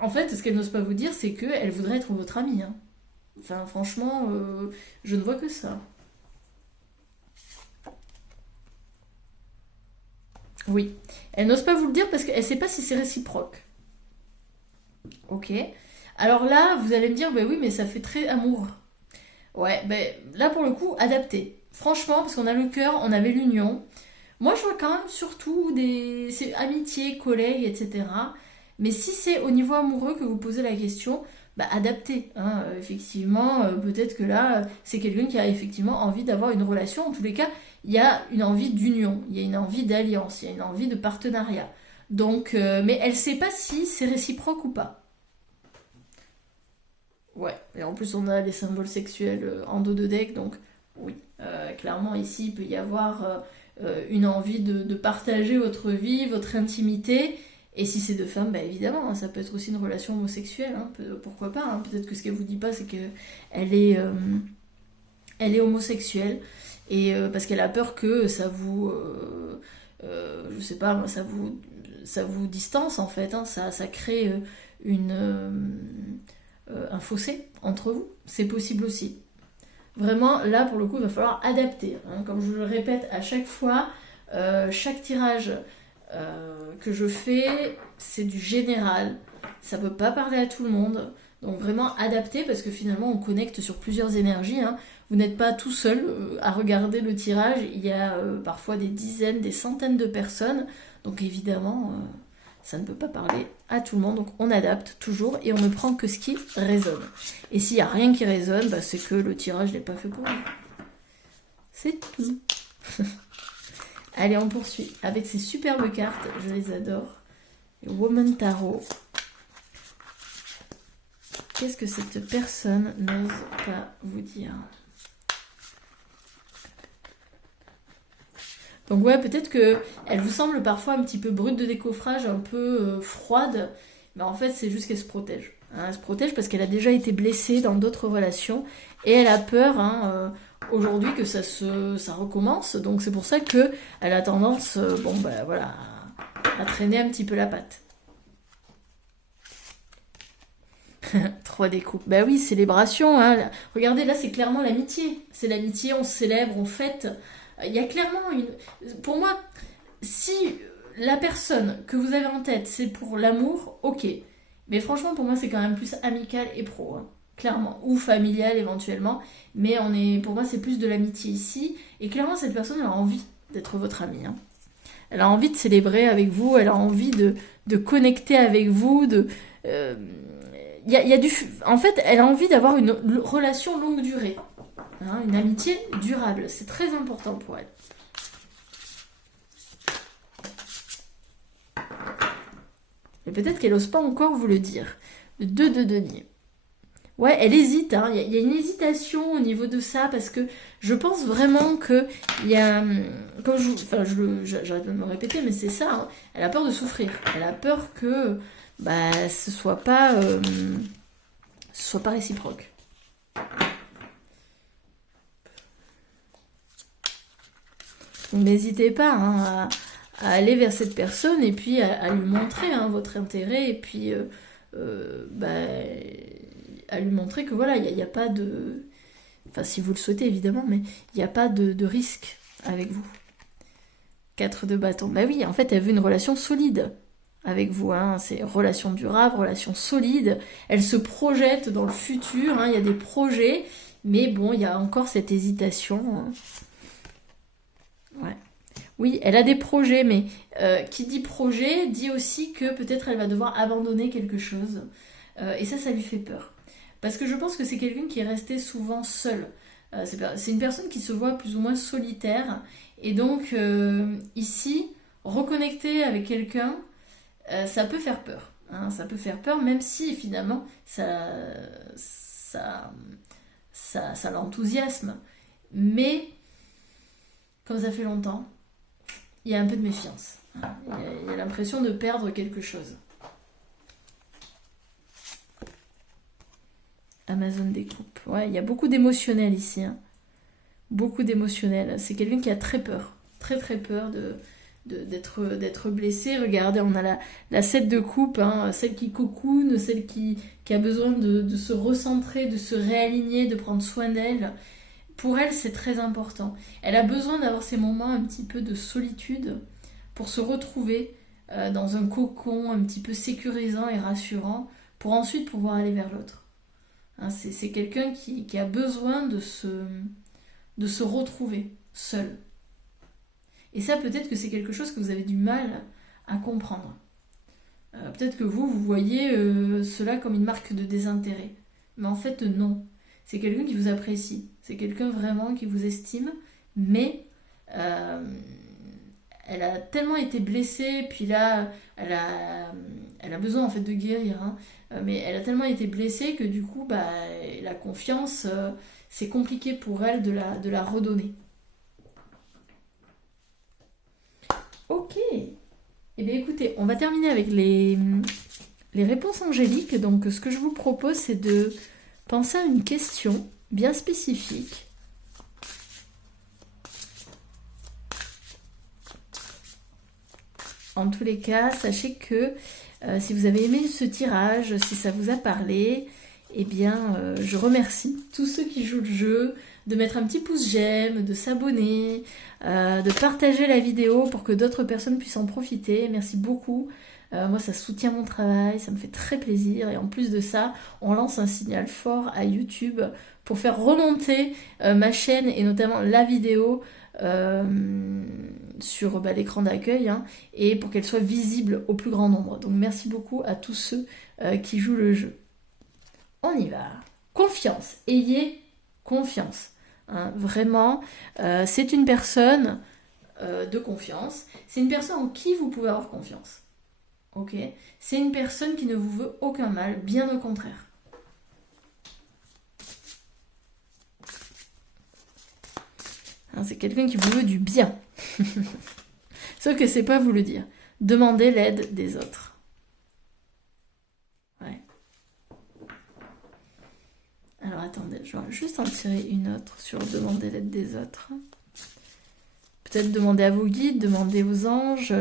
En fait, ce qu'elle n'ose pas vous dire, c'est qu'elle voudrait être votre amie, hein. Enfin, franchement, je ne vois que ça. Oui. Elle n'ose pas vous le dire parce qu'elle ne sait pas si c'est réciproque. Ok. Alors là, vous allez me dire, bah oui, mais ça fait très amour. Ouais, ben là pour le coup, adapté. Franchement, parce qu'on a le cœur, on avait l'union. Moi, je vois quand même surtout c'est amitié, collègues, etc. Mais si c'est au niveau amoureux que vous posez la question, bah adapté, hein. Effectivement, peut-être que là, c'est quelqu'un qui a effectivement envie d'avoir une relation. En tous les cas, il y a une envie d'union, il y a une envie d'alliance, il y a une envie de partenariat. Donc, mais elle sait pas si c'est réciproque ou pas. Ouais, et en plus on a les symboles sexuels en dos de deck, donc oui, clairement ici il peut y avoir une envie de partager votre vie, votre intimité, Et si c'est deux femmes, bah évidemment, hein, ça peut être aussi une relation homosexuelle, hein, pourquoi pas, hein. Peut-être que ce qu'elle vous dit pas, c'est elle est homosexuelle, et parce qu'elle a peur que ça vous, je sais pas, ça vous distance en fait, hein, ça crée un fossé entre vous, c'est possible aussi. Vraiment, là pour le coup, il va falloir adapter, hein. Comme je le répète à chaque fois, chaque tirage que je fais, c'est du général. Ça peut pas parler à tout le monde. Donc vraiment adapter parce que finalement on connecte sur plusieurs énergies, hein. Vous n'êtes pas tout seul à regarder le tirage. Il y a parfois des dizaines, des centaines de personnes. Donc évidemment, ça ne peut pas parler à tout le monde. Donc on adapte toujours et on ne prend que ce qui résonne. Et s'il n'y a rien qui résonne, bah, c'est que le tirage n'est pas fait pour vous. C'est tout. Allez, on poursuit avec ces superbes cartes, je les adore. Les Woman Tarot. Qu'est-ce que cette personne n'ose pas vous dire? Donc ouais, peut-être qu'elle vous semble parfois un petit peu brute de décoffrage, un peu froide, mais en fait c'est juste qu'elle se protège. Hein, elle se protège parce qu'elle a déjà été blessée dans d'autres relations et elle a peur, hein, aujourd'hui que ça recommence. Donc c'est pour ça que elle a tendance, bon ben voilà, à traîner un petit peu la patte. 3 découpes. Bah oui, célébration. Hein. Regardez, là c'est clairement l'amitié. C'est l'amitié, on célèbre, on fête. Il y a clairement une... Pour moi, si la personne que vous avez en tête, c'est pour l'amour, ok. Mais franchement, pour moi, c'est quand même plus amical et pro. Hein. Clairement. Ou familial éventuellement. Mais pour moi, c'est plus de l'amitié ici. Et clairement, cette personne, elle a envie d'être votre amie. Hein. Elle a envie de célébrer avec vous. Elle a envie de connecter avec vous. En fait, elle a envie d'avoir une relation longue durée. Hein, une amitié durable. C'est très important pour elle. Mais peut-être qu'elle n'ose pas encore vous le dire. Le 2 de denier. Ouais, elle hésite. Hein. Il y a une hésitation au niveau de ça parce que je pense vraiment que il y a... j'arrête de me répéter, mais c'est ça. Hein. Elle a peur de souffrir. Elle a peur que ce soit pas réciproque. Donc n'hésitez pas, hein, à aller vers cette personne et puis à lui montrer, hein, votre intérêt et puis à lui montrer que voilà, il n'y a pas de... Enfin, si vous le souhaitez évidemment, mais il n'y a pas de risque avec vous. 4 de bâton. Bah oui, en fait, elle veut une relation solide avec vous. Hein. C'est relation durable, relation solide. Elle se projette dans le futur. Hein. Il y a des projets, mais bon, il y a encore cette hésitation. Hein. Ouais. Oui, elle a des projets, mais qui dit projet dit aussi que peut-être elle va devoir abandonner quelque chose. Et ça lui fait peur. Parce que je pense que c'est quelqu'un qui est resté souvent seul. C'est une personne qui se voit plus ou moins solitaire. Et donc, ici, reconnecter avec quelqu'un, ça peut faire peur. Hein, ça peut faire peur, même si finalement, ça l'enthousiasme. Mais, comme ça fait longtemps, il y a un peu de méfiance. Hein, il y a l'impression de perdre quelque chose. Amazon découpe. Ouais, il y a beaucoup d'émotionnel ici. Hein. Beaucoup d'émotionnel. C'est quelqu'un qui a très peur. Très très peur d'être blessé. Regardez, on a la 7 de coupe, hein, celle qui cocoone, celle qui a besoin de se recentrer, de se réaligner, de prendre soin d'elle. Pour elle, c'est très important. Elle a besoin d'avoir ces moments un petit peu de solitude pour se retrouver dans un cocon un petit peu sécurisant et rassurant pour ensuite pouvoir aller vers l'autre. Hein, c'est quelqu'un qui a besoin de se retrouver seul. Et ça, peut-être que c'est quelque chose que vous avez du mal à comprendre. Peut-être que vous voyez cela comme une marque de désintérêt. Mais en fait, non. C'est quelqu'un qui vous apprécie. C'est quelqu'un vraiment qui vous estime. Mais elle a tellement été blessée, puis là, elle a besoin en fait de guérir. Hein. Mais elle a tellement été blessée que du coup, la confiance, c'est compliqué pour elle de la redonner. Ok. Eh bien écoutez, on va terminer avec les réponses angéliques. Donc ce que je vous propose, c'est de penser à une question bien spécifique. En tous les cas, sachez que si vous avez aimé ce tirage, si ça vous a parlé, eh bien je remercie tous ceux qui jouent le jeu, de mettre un petit pouce j'aime, de s'abonner, de partager la vidéo pour que d'autres personnes puissent en profiter. Merci beaucoup. Moi, ça soutient mon travail, ça me fait très plaisir. Et en plus de ça, on lance un signal fort à YouTube pour faire remonter ma chaîne et notamment la vidéo sur l'écran d'accueil et pour qu'elle soit visible au plus grand nombre. Donc merci beaucoup à tous ceux qui jouent le jeu. On y va. Confiance. Ayez confiance. Vraiment, c'est une personne de confiance. C'est une personne en qui vous pouvez avoir confiance. Ok ? C'est une personne qui ne vous veut aucun mal, bien au contraire. C'est quelqu'un qui vous veut du bien. Sauf que c'est pas vous le dire. Demandez l'aide des autres. Ouais. Alors attendez, je vais juste en tirer une autre sur demander l'aide des autres. Peut-être demander à vos guides, demander aux anges.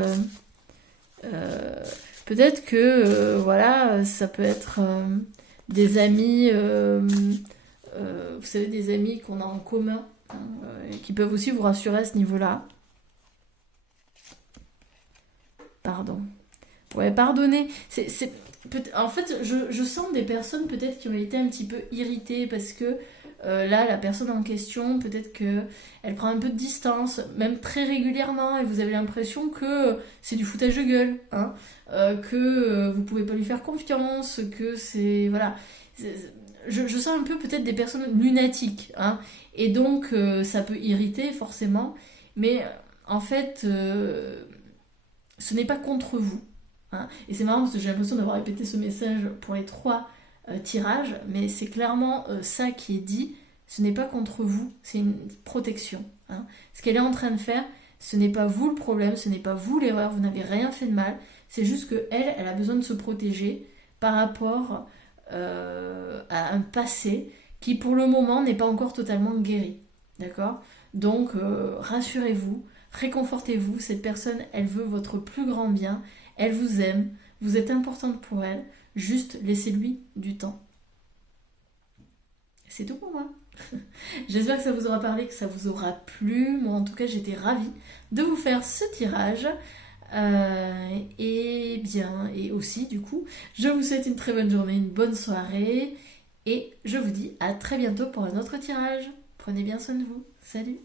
Peut-être que voilà, ça peut être des amis, vous savez, des amis qu'on a en commun, et qui peuvent aussi vous rassurer à ce niveau-là. Pardon. Ouais, pardonnez. En fait, je sens des personnes peut-être qui ont été un petit peu irritées parce que là, la personne en question, peut-être qu'elle prend un peu de distance, même très régulièrement, et vous avez l'impression que c'est du foutage de gueule, que vous pouvez pas lui faire confiance, que c'est... Voilà. Je sens un peu peut-être des personnes lunatiques, et donc ça peut irriter forcément, mais en fait, ce n'est pas contre vous. Et c'est marrant parce que j'ai l'impression d'avoir répété ce message pour les 3 tirages, mais c'est clairement ça qui est dit. Ce n'est pas contre vous, c'est une protection. Ce qu'elle est en train de faire, ce n'est pas vous le problème, ce n'est pas vous l'erreur, vous n'avez rien fait de mal. C'est juste qu'elle a besoin de se protéger par rapport à un passé qui pour le moment n'est pas encore totalement guéri. D'accord ? Donc rassurez-vous, réconfortez-vous, cette personne, elle veut votre plus grand bien, elle vous aime, vous êtes importante pour elle, juste laissez-lui du temps. C'est tout pour moi. J'espère que ça vous aura parlé, que ça vous aura plu. Moi en tout cas j'étais ravie de vous faire ce tirage. Et aussi du coup, je vous souhaite une très bonne journée, une bonne soirée. Et je vous dis à très bientôt pour un autre tirage. Prenez bien soin de vous. Salut!